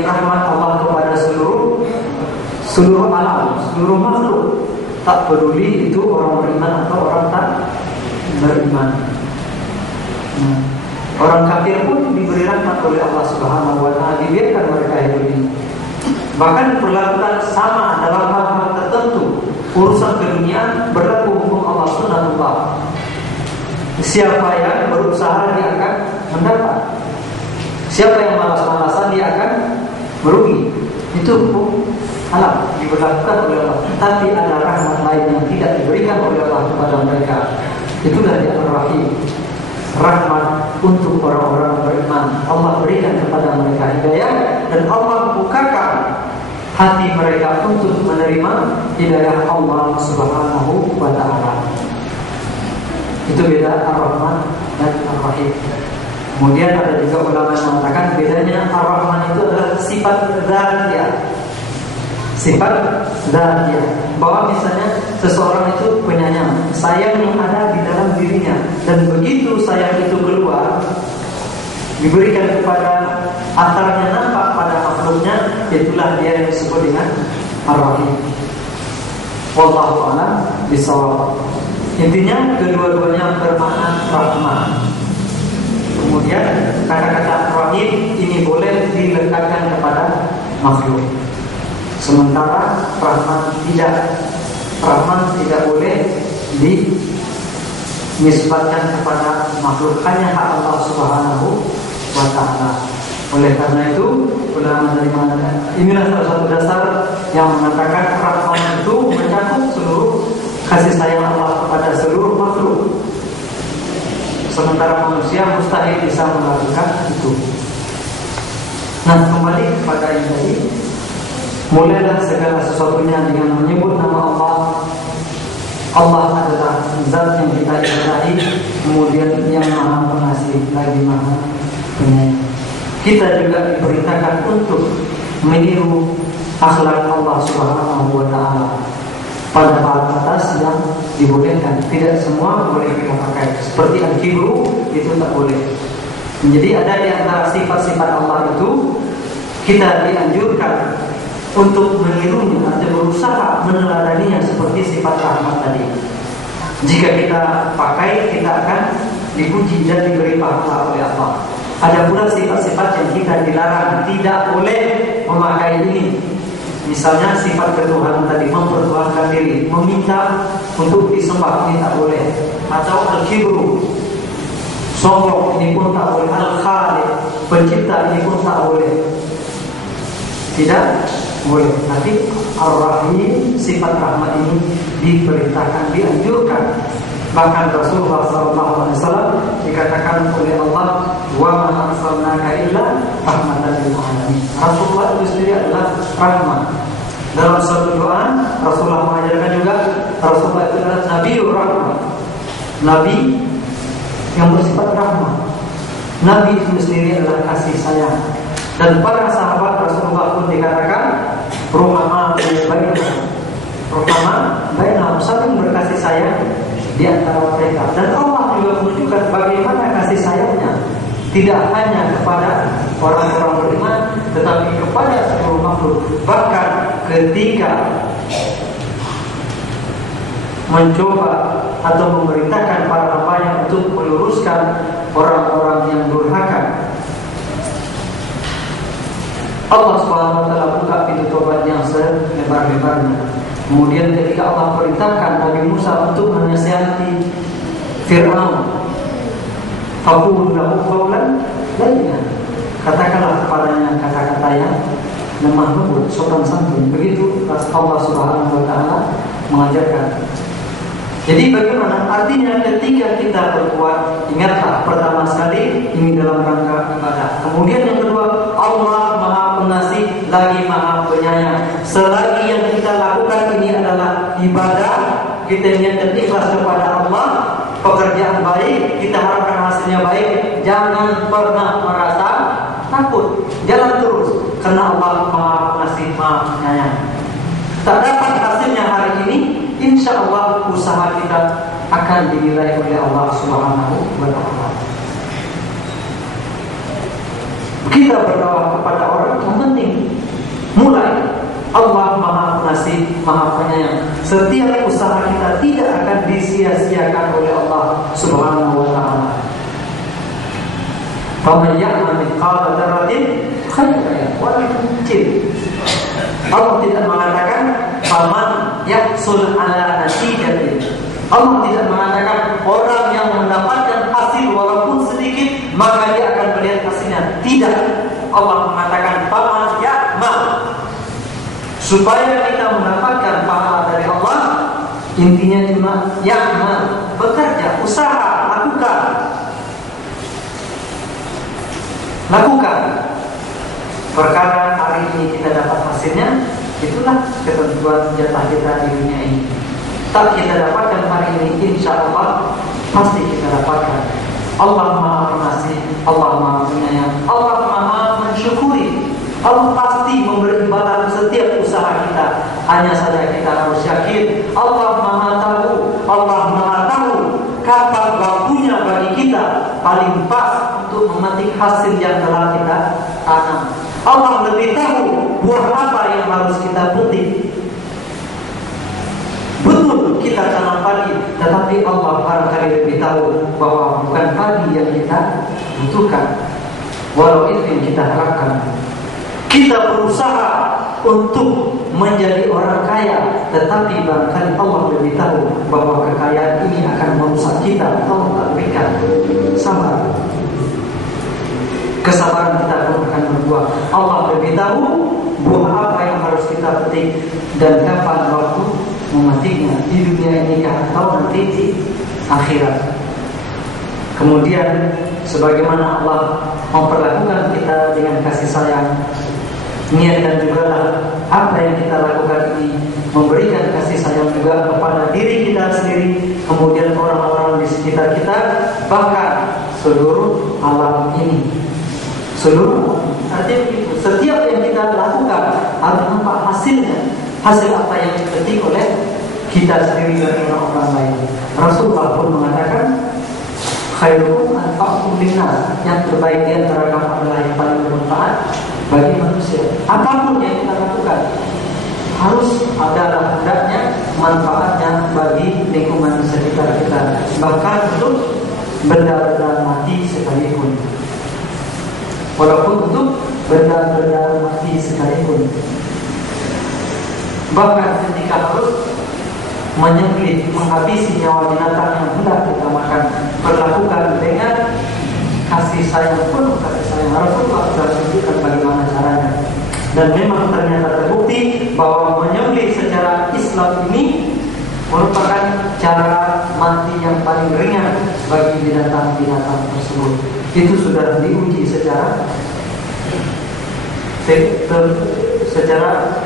rahmat Allah kepada seluruh alam, seluruh makhluk, tak peduli itu orang beriman atau orang tak beriman. Orang kafir pun diberi rahmat oleh Allah Subhanahu wa Ta'ala, dibiarkan mereka hidup ini. Bahkan perlakuan sama dalam hal-hal tertentu. Urusan keduniaan berlaku hukum Allah Subhanahu. Siapa yang berusaha dia akan mendapat. Siapa yang malas-malasan dia akan merugi. Itu hukum alam diberlakukan oleh Allah. Tapi ada rahmat lain yang tidak diberikan oleh Allah kepada mereka. Itulah dia Ar-Rahim. Rahmat untuk orang-orang beriman. Allah berikan kepada mereka hidayah dan Allah bukakan hati mereka untuk menerima hidayah Allah Subhanahu wa Ta'ala. Itu beda Ar-Rahman dan Ar-Rahim. Kemudian ada juga ulama yang mengatakan bedanya Ar-Rahman itu adalah sifat dzatiyah. Sifat dzatiyah, bahwa misalnya seseorang itu penyayang, sayang yang ada di dalam dirinya, dan begitu sayang itu keluar, diberikan kepada antaranya nampak pada makhluknya, itulah dia yang disebut dengan Ar-Rahim. Wallahu a'lam bishawab. Intinya kedua-duanya bermakna rahmat. Kemudian kata-kata Rahim ini boleh dilekatkan kepada makhluk, sementara Rahman tidak. Rahman tidak boleh dinisbatkan kepada makhluk, hanya hak Allah Subhanahu wa Ta'ala. Oleh karena itu ulama dari mana, inilah salah satu dasar yang mengatakan Rahman itu mencakup seluruh kasih sayang Allah kepada seluruh makhluk, sementara manusia mustahil bisa melakukan itu. Nah, kembali kepada yang tadi, mulailah segala sesuatunya dengan menyebut nama Allah. Allah adalah zat yang kita ibadahi, kemudian yang maha pengasih lagi maha penyayang. Kita juga diperintahkan untuk meniru akhlak Allah Subhanahu wa Ta'ala pada batas yang dibolehkan. Tidak semua boleh kita pakai. Seperti al-kibru itu tak boleh. Jadi ada di antara sifat-sifat Allah itu kita dianjurkan untuk menirunya atau berusaha meneladaninya seperti sifat rahmat tadi. Jika kita pakai, kita akan dipuji dan diberi pahala oleh Allah. Ada pula sifat-sifat yang kita dilarang, tidak boleh memakai ini. Misalnya sifat ketuhanan tadi, mempertuhankan diri, meminta untuk disembah, ini tak boleh. Atau al-kibru, sombong, ini pun tak boleh. Al-khaliq, pencipta, ini pun tak boleh. Tidak boleh. Nanti Ar-Rahim, sifat rahmat ini diperintahkan, dianjurkan. Bahkan Rasulullah SAW dikatakan oleh Allah, wa ma arsalnaka illa rahmatan lil alamin. Rasulullah itu sendiri adalah rahmat. Dalam suatu doa Rasulullah mengajarkan juga, Rasulullah itu adalah Nabiur Rahmat, Nabi yang bersifat rahmat. Nabi itu sendiri adalah kasih sayang. Dan para sahabat Rasulullah pun dikatakan Ruhama bainahum, saling berkasih sayang di antara mereka. Dan Allah juga menunjukkan bagaimana kasih sayangnya, tidak hanya kepada orang-orang beriman, tetapi kepada seluruh makhluk. Bahkan ketika mencoba atau memerintahkan para hambanya untuk meluruskan orang-orang yang durhaka, Allah Subhanahu wa Ta'ala buka pintu tobat yang selebar-lebarnya. Kemudian ketika Allah perintahkan Nabi Musa untuk menasihati Fir'aun, faqul lahu qawlan layyinan, katakanlah kepadanya kata-kata yang lemah lembut, sopan santun. Begitu Allah Subhanahu wa Ta'ala mengajarkan. Jadi bagaimana? Artinya ketika kita berbuat, ingatlah pertama sekali ini dalam rangka ibadah. Kemudian yang kedua, Allah Maha Pengasih lagi Maha Penyayang. Selagi yang kita lakukan ini adalah ibadah, kita niatkan ikhlas kepada Allah, pekerjaan baik, kita harapkan hasilnya baik, jangan pernah merasa takut. Jalan terus, karena Allah Maha Pengasih Maha Penyayang. Tak dapat hasilnya hari ini, insya Allah usaha kita akan dinilai oleh Allah Subhanahu wa Ta'ala. Kita berdoa kepada orang yang penting. Mulai Allah Maha Pengasih, Maha Penyayang. Setiap usaha kita tidak akan disia-siakan oleh Allah Subhanahu wa Ta'ala. Faman ya'mal mithqala dzarratin khairan wa yara. Allah tidak mengatakan faman yahsul ala natijatin. Allah tidak mengatakan orang yang mendapatkan hasil walaupun sedikit maka dia akan melihat hasilnya. Tidak. Allah mengatakan faman ya'mal. Supaya kita mendapatkan pahala dari Allah, intinya cuma ya'mal, bekerja, usaha, lakukan. Perkara hari ini kita dapat hasilnya, itulah ketentuan jatah kita di dunia ini. Tak kita dapatkan hari ini, insya Allah pasti kita dapatkan. Allah Maha Pengasih, Allah Maha Penyayang, Allah Maha Mensyukuri. Allah pasti memberi imbalan setiap usaha kita. Hanya saja kita harus yakin Allah Maha Tahu, Allah Maha Tahu kapan waktunya bagi kita paling pas untuk memetik hasil yang telah kita tanam. Allah lebih tahu buah apa yang harus kita petik. Betul kita tanam padi, tetapi Allah barangkali lebih tahu bahwa bukan padi yang kita butuhkan. Walau itu yang kita harapkan. Kita berusaha untuk menjadi orang kaya, tetapi barangkali Allah lebih tahu bahwa kekayaan ini akan merusak kita. Allah tak berikan sabar. Kesabaran kita pun akan berbuah. Allah lebih tahu buah apa yang harus kita petik dan kapan waktu memetiknya, di dunia ini atau nanti di akhirat. Kemudian sebagaimana Allah memperlakukan kita dengan kasih sayang, niatkan juga apa yang kita lakukan ini memberikan kasih sayang juga kepada diri kita sendiri, kemudian orang-orang di sekitar kita, bahkan seluruh alam ini. Seluruh artinya begitu. Setiap yang kita lakukan harus nampak hasilnya. Hasil apa yang dipetik oleh kita sendiri dan orang-orang lain. Rasulullah pun mengatakan khairukum anfa'ukum linnas, yang terbaik di antara kamu adalah yang paling bermanfaat bagi manusia. Apapun yang kita lakukan harus ada hendaknya manfaatnya bagi lingkungan sekitar kita, bahkan untuk benda-benda mati sekalipun. Walaupun untuk benda-benda mati sekalipun. Bahkan ketika harus menyembelih, menghabisi nyawa binatang yang hendak kita makan, perlakukan dengan kasih sayang, penuh kasih sayang. Rasulullah sudah tunjukkan bagaimana caranya. Dan memang ternyata terbukti bahwa menyembelih secara Islam ini merupakan cara mati yang paling ringan bagi binatang-binatang tersebut. Itu sudah diuji secara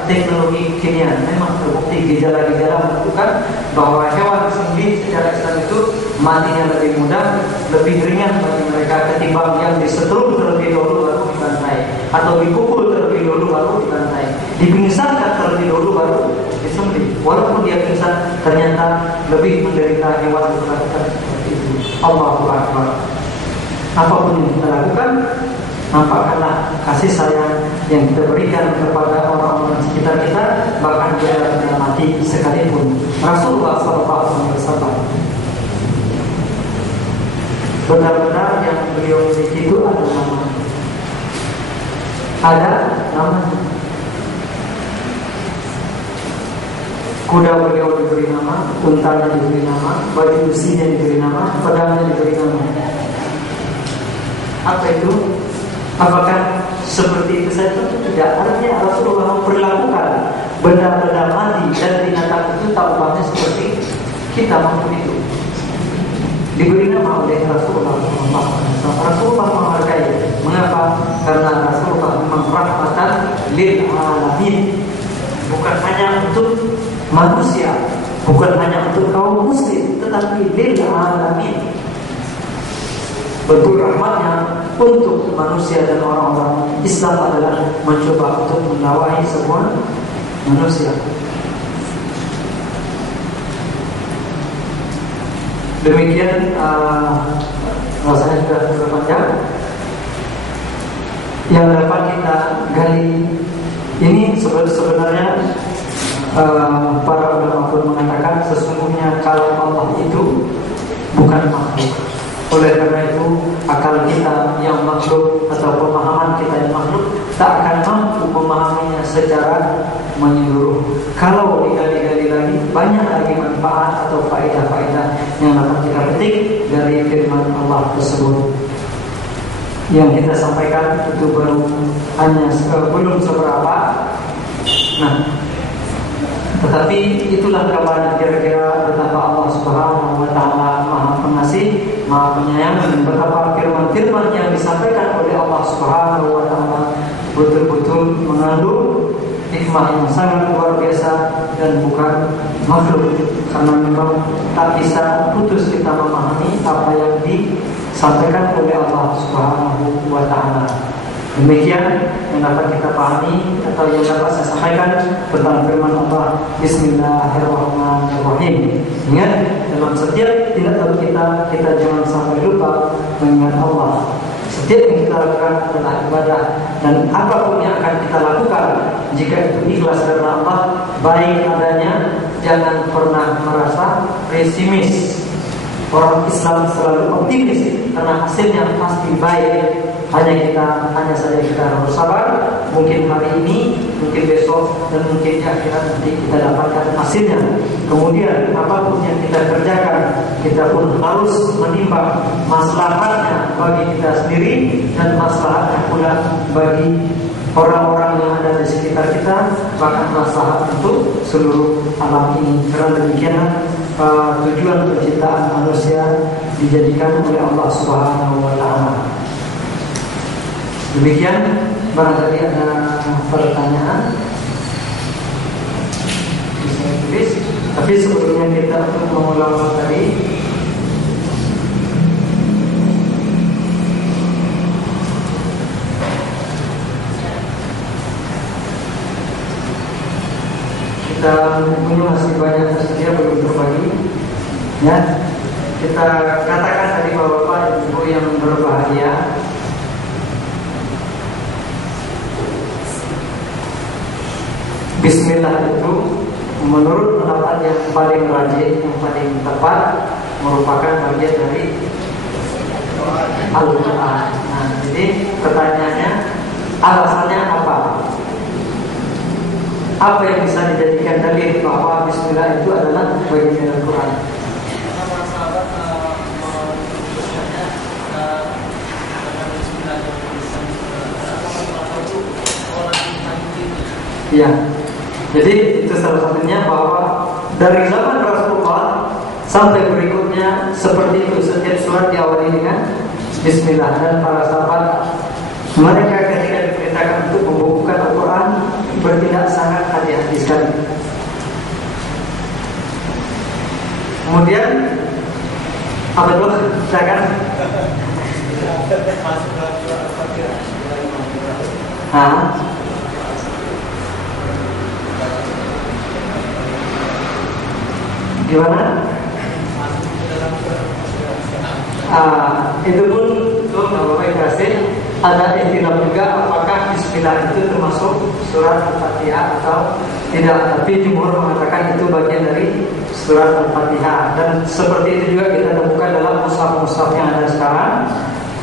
teknologi kimia. Memang terbukti gejala-gejala menunjukkan bahwa hewan disembelih secara Islam itu matinya lebih mudah, lebih ringan bagi mereka ketimbang yang disetrum terlebih dahulu baru dibantai, atau dipukul terlebih dahulu baru dibantai, dipingsankan terlebih dahulu baru disembelih. Walaupun dia pingsan, ternyata lebih menderita hewan yang melakukan seperti itu. Allahu Akbar. Apapun yang kita lakukan, nampakkanlah kasih sayang yang kita berikan kepada orang-orang sekitar kita, bahkan dia sudah mati sekalipun. Rasulullah SAW benar-benar yang beliau miliki itu ada namanya. Ada namanya. Kuda beliau diberi nama, untanya diberi nama, baju besinya diberi nama, pedangnya diberi nama. Apa itu? Apakah seperti itu saja? Tidak. Artinya Rasulullah memperlakukan benda-benda mati dan binatang itu tak ubahnya seperti kita maupun itu. Diberi nama oleh Rasulullah SAW. Rasulullah menghargai. Mengapa? Karena Rasulullah memang rahmatan lil alamin. Bukan hanya untuk manusia, bukan hanya untuk kaum muslim, tetapi lil alamin. Bentuk rahmatnya untuk manusia dan orang-orang Islam adalah mencoba untuk menawahi semua manusia. Demikian rasanya sudah berpanjang. Yang dapat kita gali ini sebenarnya para ulama pun mengatakan sesungguhnya kalau Allah itu bukan makhluk. Oleh karena itu akal kita yang makhluk atau pemahaman kita yang makhluk tak akan mampu memahaminya secara menyeluruh. Kalau digali-gali lagi banyak lagi manfaat atau faedah-faedah yang dapat kita petik dari firman Allah tersebut. Yang kita sampaikan itu belum seberapa. Nah, tetapi itulah gambaran kira-kira betapa Allah Subhanahu wa taala Maha Pengasih, Maha Penyayang, dan betapa firman-firman yang disampaikan oleh Allah Subhanahu wa taala betul-betul mengandung hikmah yang sangat luar biasa dan bukan makhluk, karena memang tak bisa putus kita memahami apa yang disampaikan oleh Allah Subhanahu wa taala. Demikian yang dapat kita pahami atau yang dapat saya sampaikan tentang firman Allah. Bismillahirrahmanirrahim. Ingat, dalam setiap tindak laku kita jangan sampai lupa mengingat Allah. Setiap yang kita lakukan adalah ibadah, dan apapun yang akan kita lakukan jika itu ikhlas karena Allah, baik adanya, jangan pernah merasa pesimis. Orang Islam selalu optimis karena hasilnya pasti baik. Hanya saja kita harus sabar. Mungkin hari ini, mungkin besok, dan mungkin akhirat nanti kita dapatkan hasilnya. Kemudian apapun yang kita kerjakan, kita pun harus menimbang maslahatnya bagi kita sendiri dan maslahatnya pula bagi orang-orang yang ada di sekitar kita, bahkan maslahat untuk seluruh alam ini. Karena demikian tujuan penciptaan manusia dijadikan oleh Allah Subhanahu wa taala. Demikian, barangkali ada pertanyaan bisa tulis. Tapi sebelumnya kita untuk mengulang tadi, kita punya masih banyak tersedia belum berbagi. Ya, kita katakan tadi bapak ibu yang berbahagia. Bismillah itu menurut pendapat yang paling rajin, yang paling tepat, merupakan bagian dari Al-Quran. Nah, jadi pertanyaannya, alasannya apa? Apa yang bisa dijadikan dalil bahwa Bismillah itu adalah bagian dari Al-Quran? Ya, jadi itu salah satunya bahwa dari zaman Rasulullah sampai berikutnya seperti itu, setiap surat diawali dengan Bismillah, dan para sahabat mereka ketika diperintahkan untuk membukukan Al-Quran bertindak sangat hati-hati sekali. Kemudian apa itu? Silakan. Gimana? Itu pun Bapak kasih ada istilah juga apakah Bismillah itu termasuk surat Al-Fatihah atau tidak. Tapi jumhur mengatakan itu bagian dari surat Al-Fatihah, dan seperti itu juga kita temukan dalam mushaf-mushaf yang ada sekarang.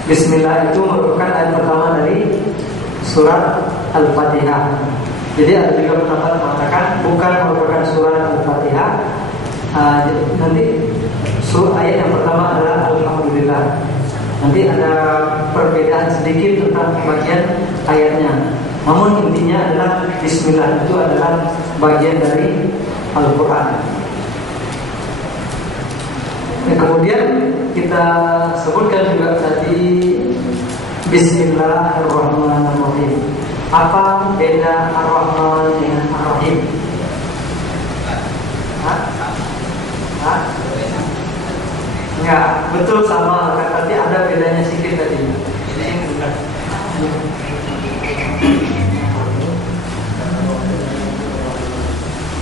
Bismillah itu merupakan ayat pertama dari surat Al-Fatihah. Jadi ada juga pendapat mengatakan bukan merupakan surat Al-Fatihah. Nanti ayat yang pertama adalah Alhamdulillah. Nanti ada perbedaan sedikit tentang bagian ayatnya. Namun intinya adalah Bismillah itu adalah bagian dari Al-Quran. Kemudian kita sebutkan juga tadi Bismillahirrahmanirrahim. Apa beda Ar-Rahman dengan Ar-Rahim? Enggak, betul sama, tapi ada bedanya sedikit tadi.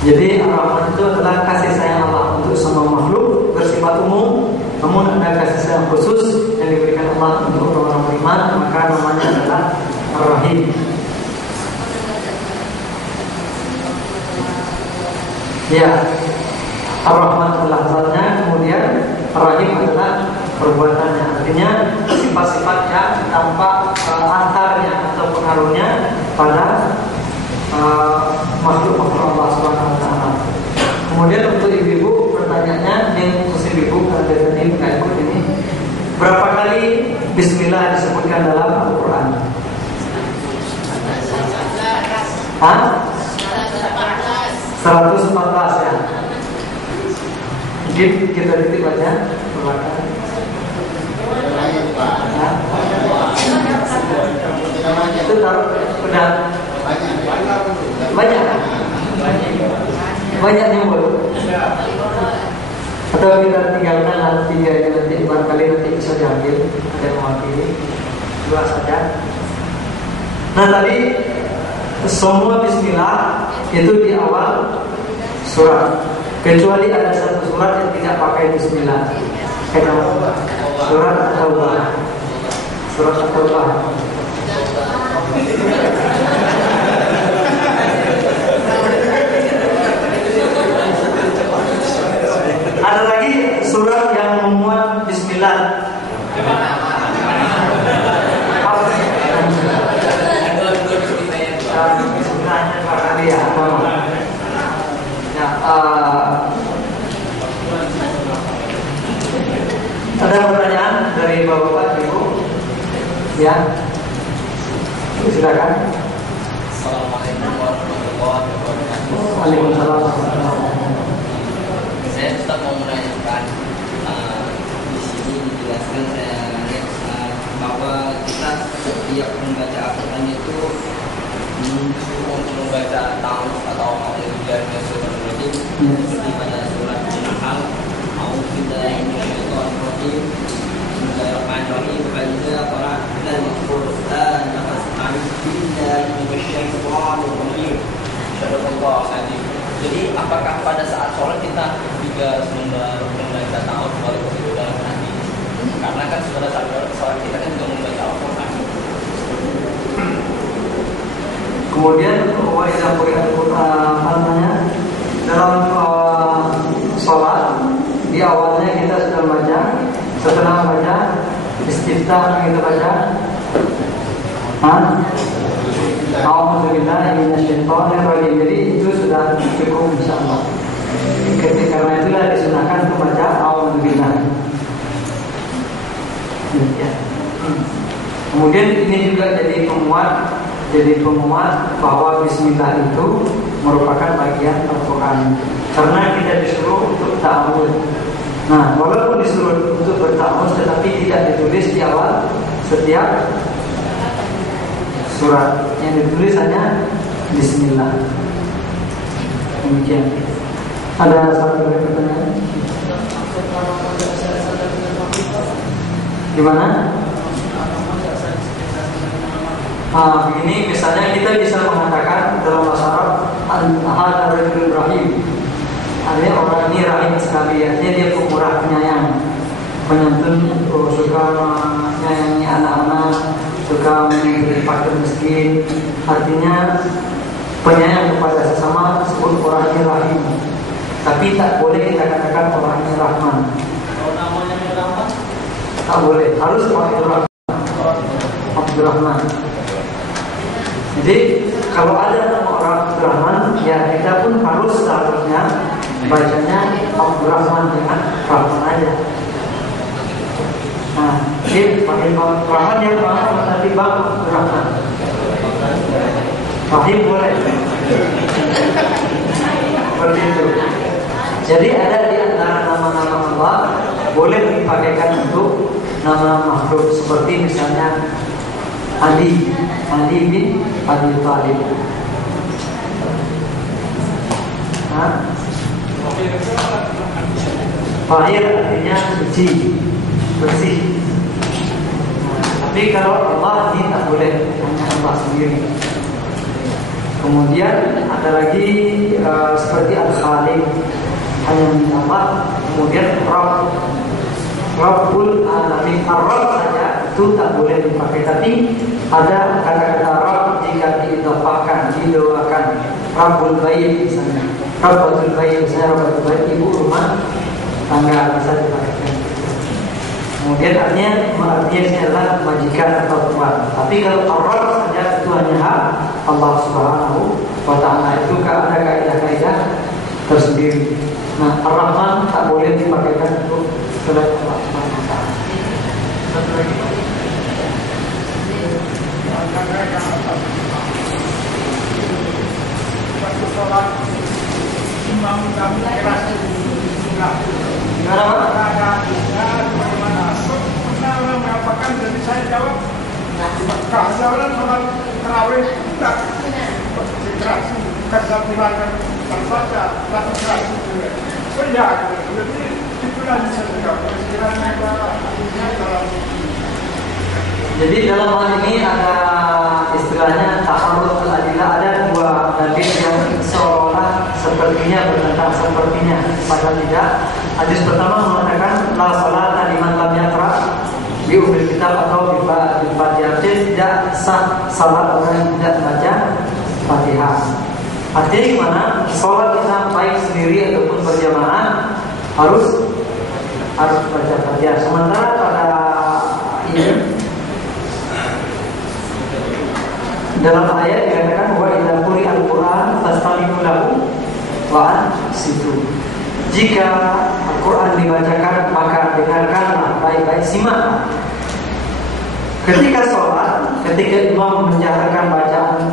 Jadi Ar-Rahman itu adalah kasih sayang Allah untuk semua makhluk, bersifat umum, khusus yang diberikan Allah untuk orang beriman, maka namanya adalah Ar-Rahim. Ya, Ar-Rahman adalah zatnya, kemudian Ar-Rahim adalah perbuatannya. Artinya sifat-sifatnya tanpa antarnya atau pengaruhnya pada makhluk-makhluk Allah Subhanahu wa taala. Kemudian untuk ibu-ibu, pertanyaannya yang khusus ibu kalau dari tadi nggak ikut ini, berapa kali Bismillah disebutkan dalam Al-Quran? Hah? 114 ya. Mungkin kita titip aja belakang. Itu taruh udah banyak nyumbul. Atau kita tinggalkan nanti 3 ini, nanti barangkali nanti bisa diambil ada mewakili 2 saja. Nah tadi semua Bismillah itu di awal surat, kecuali ada satu surat yang tidak pakai Bismillah. Kenapa? Surat At-Taubah. Surat At-Taubah. Ada lagi surat yang memuat Bismillah. Bismillahnya barangkali ya. Ada pertanyaan dari bapak ibu? Ya, silakan. Assalamualaikum warahmatullahi wabarakatuh. Waalaikumsalam warahmatullahi wabarakatuh. Saya Ustaz mau menanyakan, di sini dijelaskan saya lihat bahwa kita setiap membaca Al-Quran itu untuk membaca ta'awudz atau a'udzubillahi minasyaitonir rajim seperti pada surat An-Nahl, a'udzubillahi minasyaitonir rajim, bismillahirrahmanirrahim, fa idza qara'tal Qur'an fasta'idz billahi minasyaitonir rajim. Syadallahu alaihi. Jadi apakah pada saat sholat kita juga membaca ta'awudz walaupun itu dalam hadis? Karena kan pada saat sholat kita kan juga membaca Al-Quran. Kemudian wajah namanya dalam sholat di awalnya kita sudah baca, setelah baca istiftah kita baca A'udzubillahi minasyaitonir rajim. Jadi itu sudah cukup insyaallah. Karena itulah disunahkan untuk baca A'udzubillah. Ya. Kemudian ini juga jadi penguat bahwa Bismillah itu merupakan bagian Al-Quran. Karena kita disuruh untuk ta'awudz. Nah, walaupun disuruh untuk berta'awudz, tetapi tidak ditulis di awal setiap surat, yang ditulis hanya Bismillah. Demikian. Ada satu lagi pertanyaan? Gimana? Begini, misalnya kita bisa mengatakan dalam bahasa Arab Al-Rajul Rahim. Artinya orang ini rahim sekali, artinya dia pemurah penyayang, penyantun, suka menyayangi anak-anak, suka memberi fakir miskin. Artinya penyayang kepada sesama, disebut orang ini rahim. Tapi tak boleh kita katakan orang ini Rahman. Kalau namanya Rahman? Tak boleh, harus Abdurrahman. Jadi kalau ada nama orang Abdurrahman, ya kita pun harus seharusnya bacanya Abdurrahman dengan Rahman aja. Nah, jadi pakai Rahman yang mana nanti bang Abdurrahman. Rahim boleh. Seperti itu. Jadi ada di antara nama-nama Allah boleh dipakaikan untuk nama makhluk, seperti misalnya Ali bin Abi Thalib. Fahir artinya suci, bersih. Tapi kalau Allah ini tak boleh, hanya Allah sendiri. Kemudian ada lagi seperti Al-Khaliq, hanya Allah. Kemudian Rabb, Rabbul Alamin. Ar-Rabb saja itu tak boleh dipakai, tapi ada kata-kata Rabb jika diidhafahkan, didoakan. Rabbul Bait misalnya, Rabbatul Bait misalnya, Rabbatul Bait ibu rumah tangga bisa dipakai. Kemudian artinya ini adalah majikan atau tuan. Tapi kalau Ar-Rabb saja itu hanya hak Allah Subhanahu wa Ta'ala. Itu ada kaidah-kaidah tersendiri. Nah, Ar-Rahman tak boleh dipakaikan untuk selain Allah Subhanahu wa Ta'ala. Satu lagi. Sholat imam kami keras Gimana Pak? Bagaimana? Pernah orang mengatakan, jadi saya jawab Mekah, orang sholat terawih tidak keras, kerja bilangan terbaca, tapi keras. Oh iya, jadi itulah bisa juga sekiranya dalam. Jadi dalam hal ini ada istilahnya ta'arud al-adillah, ada dua dalil yang seolah sepertinya bertentang sepertinya, padahal tidak. Hadis pertama mengatakan la salata liman lam yaqra bi ummil kitab atau bi Fatihah, tidak sah salat orang yang tidak baca Fatihah. Artinya gimana? Salat kita baik sendiri ataupun berjamaah harus baca Fatihah. Sementara pada ini dalam ayat dikatakan wa idza quri'al Qur'an fastami'u lahu wa ansitu. Jika Al-Qur'an dibacakan maka dengarkanlah, baik-baik simak. Ketika sholat, ketika imam menjaharkan bacaan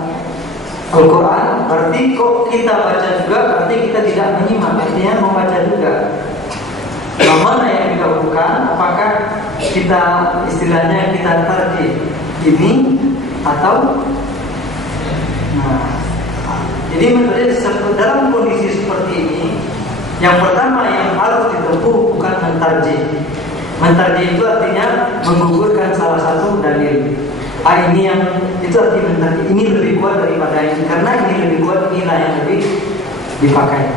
Al-Qur'an, berarti kok kita baca juga, berarti kita tidak menyimak, artinya membaca juga. Nah, mana yang didahulukan? Apakah kita istilahnya kita tarjih ini atau jadi dalam kondisi seperti ini, yang pertama yang harus ditempuh bukan mentarjih. Mentarjih itu artinya menggugurkan salah satu dalil. Ini yang itu artinya mentarjih. Ini lebih kuat daripada ini, karena ini lebih kuat, inilah yang lebih dipakai.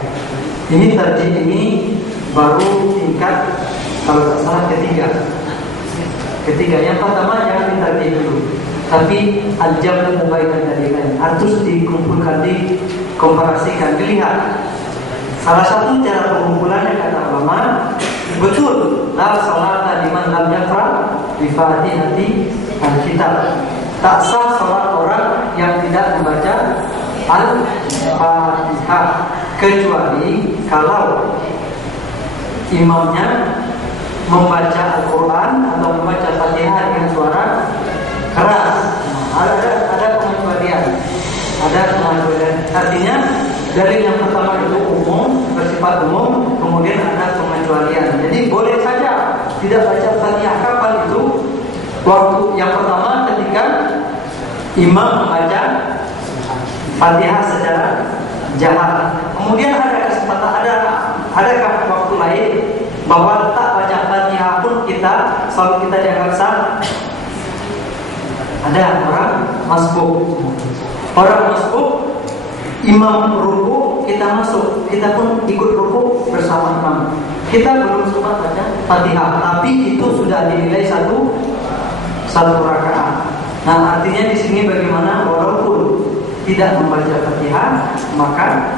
Ini tarjih ini baru tingkat kalau tak salah ketiga. Yang pertama jangan mentarjih dulu. Tapi al-jam'u bainan dalilain harus dikumpulkan, dikomparasikan, dilihat. Salah satu cara pengumpulannya kata ulama, betul la salata liman lam yaqra bi Fatihati al-kitab. Tak sah salat orang yang tidak membaca Al-Fatihah, kecuali kalau imamnya membaca Al-Quran atau membaca Fatihah dengan suara keras. Ada pengecualian. Artinya dalil yang pertama itu umum, bersifat umum, kemudian ada pengecualian. Jadi boleh saja tidak baca Fatihah. Kapan itu? Waktu yang pertama ketika imam membaca Fatihah secara jahat. Kemudian ada kesempatan, adakah waktu lain bahwa tak baca Fatihah pun salat kita dianggap sah? Ada orang masbuk. Imam ruku, kita masuk, kita pun ikut ruku bersama imam. Kita belum sempat baca Fatihah, tapi itu sudah dinilai satu rakaat. Nah, artinya di sini bagaimana? Walaupun tidak membaca Fatihah, maka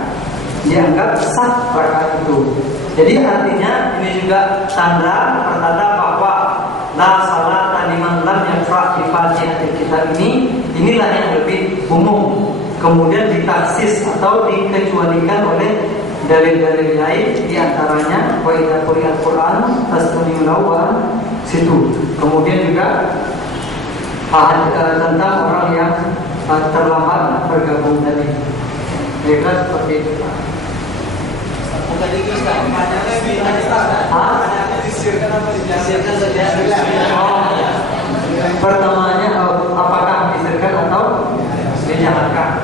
dianggap sah rakaat itu. Jadi artinya ini juga pertanda bahwa la salata liman lam yaqra bi Fatihatil kitab inilah yang lebih umum. Kemudian ditaksis atau dikecualikan oleh dalil-dalil lain, di antaranya wa idza quri'al Qur'an fastami'u lahu wa ansitu. Kemudian juga tentang orang yang terlambat bergabung tadi. Kira seperti itu. Bukan itu Ustaz, disirkan apa dijasirkan saja. Pertamanya apakah disirkan atau dijalankan?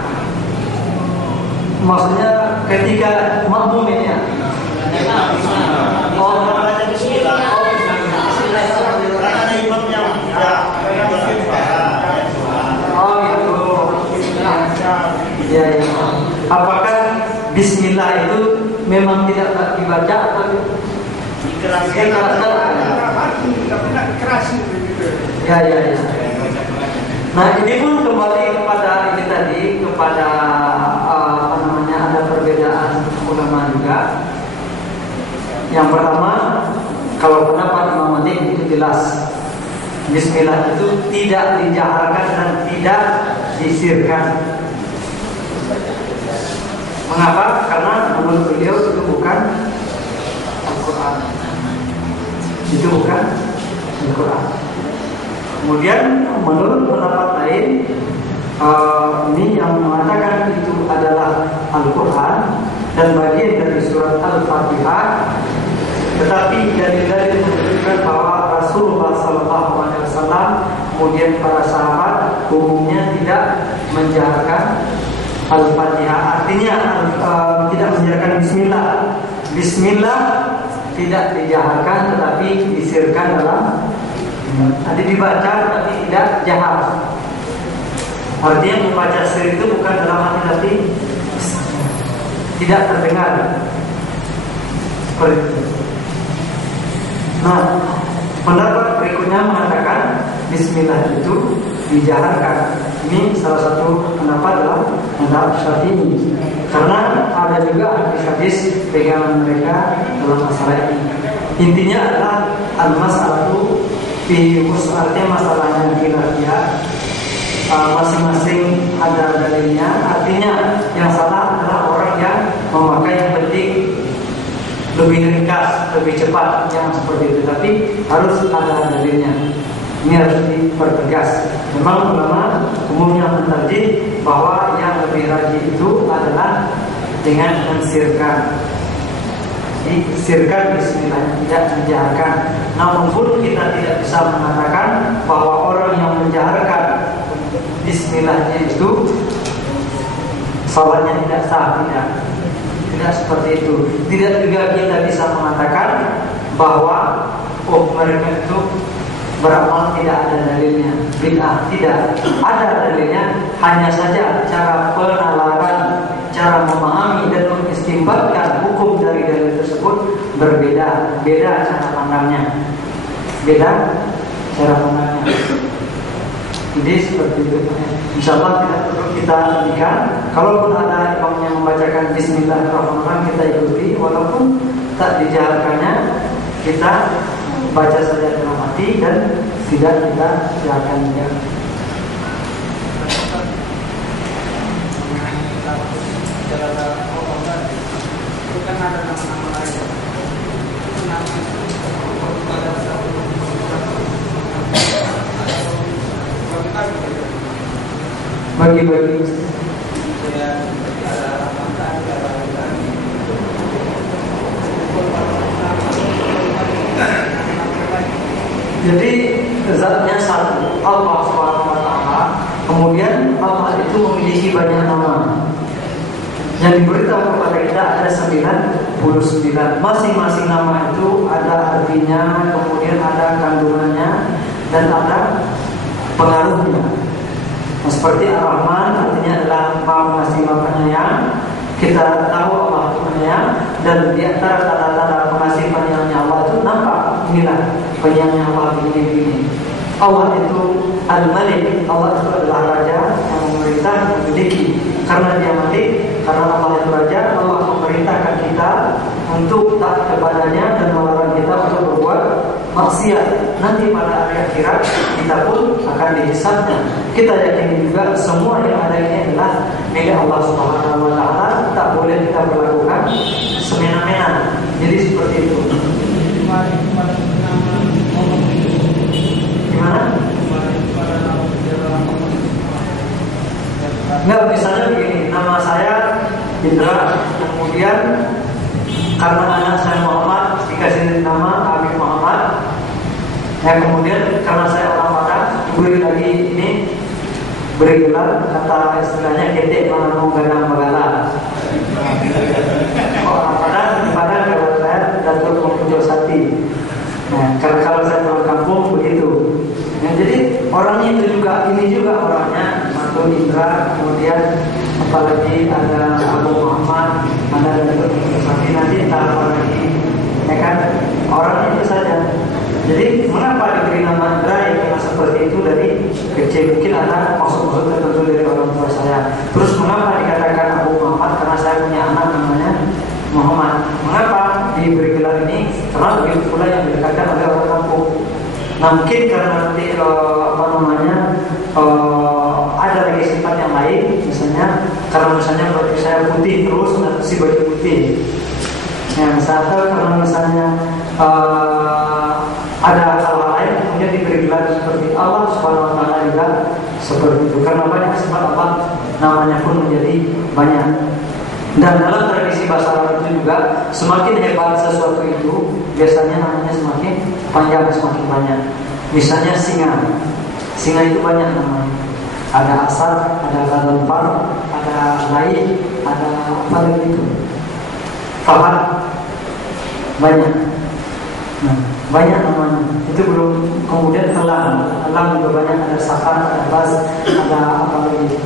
Maksudnya ketika makmum ini ya. Ya. Apakah Bismillah itu memang tidak dibaca atau dikeraskan? konsentrasi begitu. Ya. Nah ini pun kembali kepada ini tadi, kepada ada perbedaan ulama juga. Yang pertama, kalau pendapat Imam Malik itu jelas, Bismillah itu tidak dijaharkan dan tidak disirkan. Mengapa? Karena menurut beliau itu bukan Al-Quran. Itu bukan Al-Quran. Kemudian menurut pendapat lain, ini yang mengatakan itu adalah Al-Quran dan bagian dari surat Al-Fatihah. Tetapi dalil-dalil menunjukkan bahwa Rasulullah SAW kemudian para sahabat umumnya tidak menjaharkan Al-Fatihah. Artinya tidak menjaharkan Bismillah. Bismillah tidak dijaharkan tetapi disirkan dalam. Nanti dibaca tapi tidak jahar. Artinya membaca sir itu bukan dalam hati tapi tidak terdengar. Seperti itu. Nah, pendapat berikutnya mengatakan Bismillah itu dijaharkan. Ini salah satu pendapat dalam mazhab Syafi'i. Karena ada juga hadis-hadis pegangan mereka dalam masalah ini. Intinya adalah al-mas'alatu fi artinya masalahnya khilafiyah. Masing-masing ada dalilnya. Artinya yang salah adalah orang yang memakai yang penting lebih ringkas, lebih cepat, yang seperti itu. Tapi harus ada dalilnya. Ini harus dipertegas. Memang ulama umumnya mentarjih bahwa yang lebih rajih itu adalah dengan mensirkan. Sirkan Bismillah, tidak menjaharkan. Namun pun kita tidak bisa mengatakan bahwa orang yang menjaharkan Bismillahnya itu salatnya tidak sah, tidak seperti itu. Tidak juga kita bisa mengatakan bahwa mereka itu beramal tidak ada dalilnya, bid'ah. Tidak ada dalilnya, hanya saja cara penalaran, cara memahami dan mengistimbatkan hukum dari dalil tersebut berbeda. Beda cara pandangnya, beda cara pandangnya. Jadi seperti itu. Insyaallah tidak perlu kita hentikan. Kalaupun ada imam yang membacakan Bismillahirrahmanirrahim, kita ikuti. Walaupun tak dijaharkannya, kita baca saja dalam hati dan tidak kita jaharkan juga. Bukan ada nama-nama lain. Bagi-bagi. Jadi zatnya satu, Allah SWT. Kemudian Allah itu memiliki banyak nama. Yang diberitahu kepada kita ada 99. Masing-masing nama itu ada artinya, kemudian ada kandungannya dan ada pengaruhnya. Nah, seperti Ar-Rahman artinya adalah Maha Pengasih Maha Penyayang. Kita tahu Allah itu penyayang, dan di antara tanda-tanda pengasih penyayangnya Allah itu nampak. Inilah penyayangnya Allah begini-begini. Allah itu Al-Malik. Allah itu adalah Raja yang memerintah, memiliki. Karena dia Malik, karena Allah itu Raja, Allah memerintahkan kita untuk taat kepadanya dan melarang kita untuk berbuat maksiat. Nanti pada hari akhirat kita pun akan dihisabnya. Kita yakini juga semua yang ada ini adalah milik Allah Subhanahu wa taala, tak boleh kita berlakukan semena-mena. Jadi seperti itu. Gimana? Enggak, misalnya begini, nama saya Indra, kemudian karena anak saya Muhammad dikasih nama Habib Muhammad. Ya, kemudian karena saya orang Padang, beri lagi ini, beri gelar, kata istilahnya ketek mananu ganang bagala. Orang Padang kalau saya Datuk Muncul Sati. Nah, kalau saya pulang kampung begitu. Nah, jadi orangnya itu juga, ini juga orangnya Satu Indra, kemudian apalagi ada Abu Muhammad, ada Datuk Muncul Sati, nanti entah apa lagi. Ya kan, orang itu saja. Jadi mengapa diberi nama Indra? Karena seperti itu dari kecil. Mungkin ada maksud-maksud tertentu dari orang tua saya. Terus mengapa dikatakan Abu Muhammad? Karena saya punya anak namanya Muhammad. Mengapa diberi gelar ini? Karena begitu pula yang dikatakan oleh orang kampung. Nah mungkin karena nanti ada lagi sifat yang lain, misalnya karena misalnya baju saya putih terus si baju putih. Yang satu karena misalnya ada hal lain, kemudian diberi gelar seperti Allah Subhanahu Wa Taala juga seperti itu. Karena banyak sifat Allah, namanya pun menjadi banyak. Dan dalam tradisi bahasa Arab itu juga semakin hebat sesuatu itu biasanya namanya semakin panjang, semakin banyak. Misalnya singa, singa itu banyak namanya. Ada asar, ada galanfar, ada lain, ada apa lagi itu? Fahad, banyak. Nah, banyak namanya. Itu belum kemudian elang, elang juga banyak. Ada safar, ada bas, ada apa lagi itu.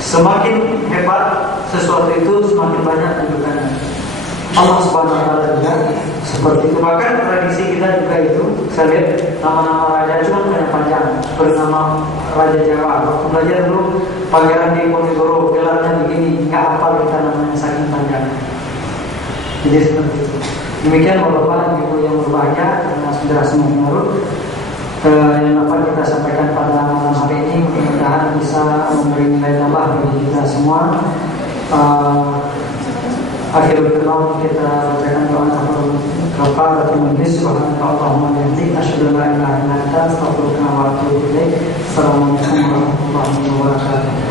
Semakin hebat sesuatu itu semakin banyak tunjukannya. Allah Subhanahu Wa Taala juga seperti itu. Bahkan tradisi kita juga itu, saya lihat nama-nama raja cuma banyak panjang. Bernama Raja Jawa. Waktu belajar dulu Pangeran Diponegoro, gelarnya begini, nggak hafal kita namanya saking panjang. Jadi seperti itu. Demikian Bapak Ibu yang berbahagia, karena sudah semakin larut. Yang dapat kita sampaikan pada malam hari ini mudah-mudahan bisa memberi nilai tambah bagi kita semua. Akhirul kalam kita bacakan doa kafaratul majlis. Subhanallahumma wa bihamdihi asyhadu an la ilaha illa anta astaghfiruka wa atubu ilaik. Assalamualaikum warahmatullahi wabarakatuh.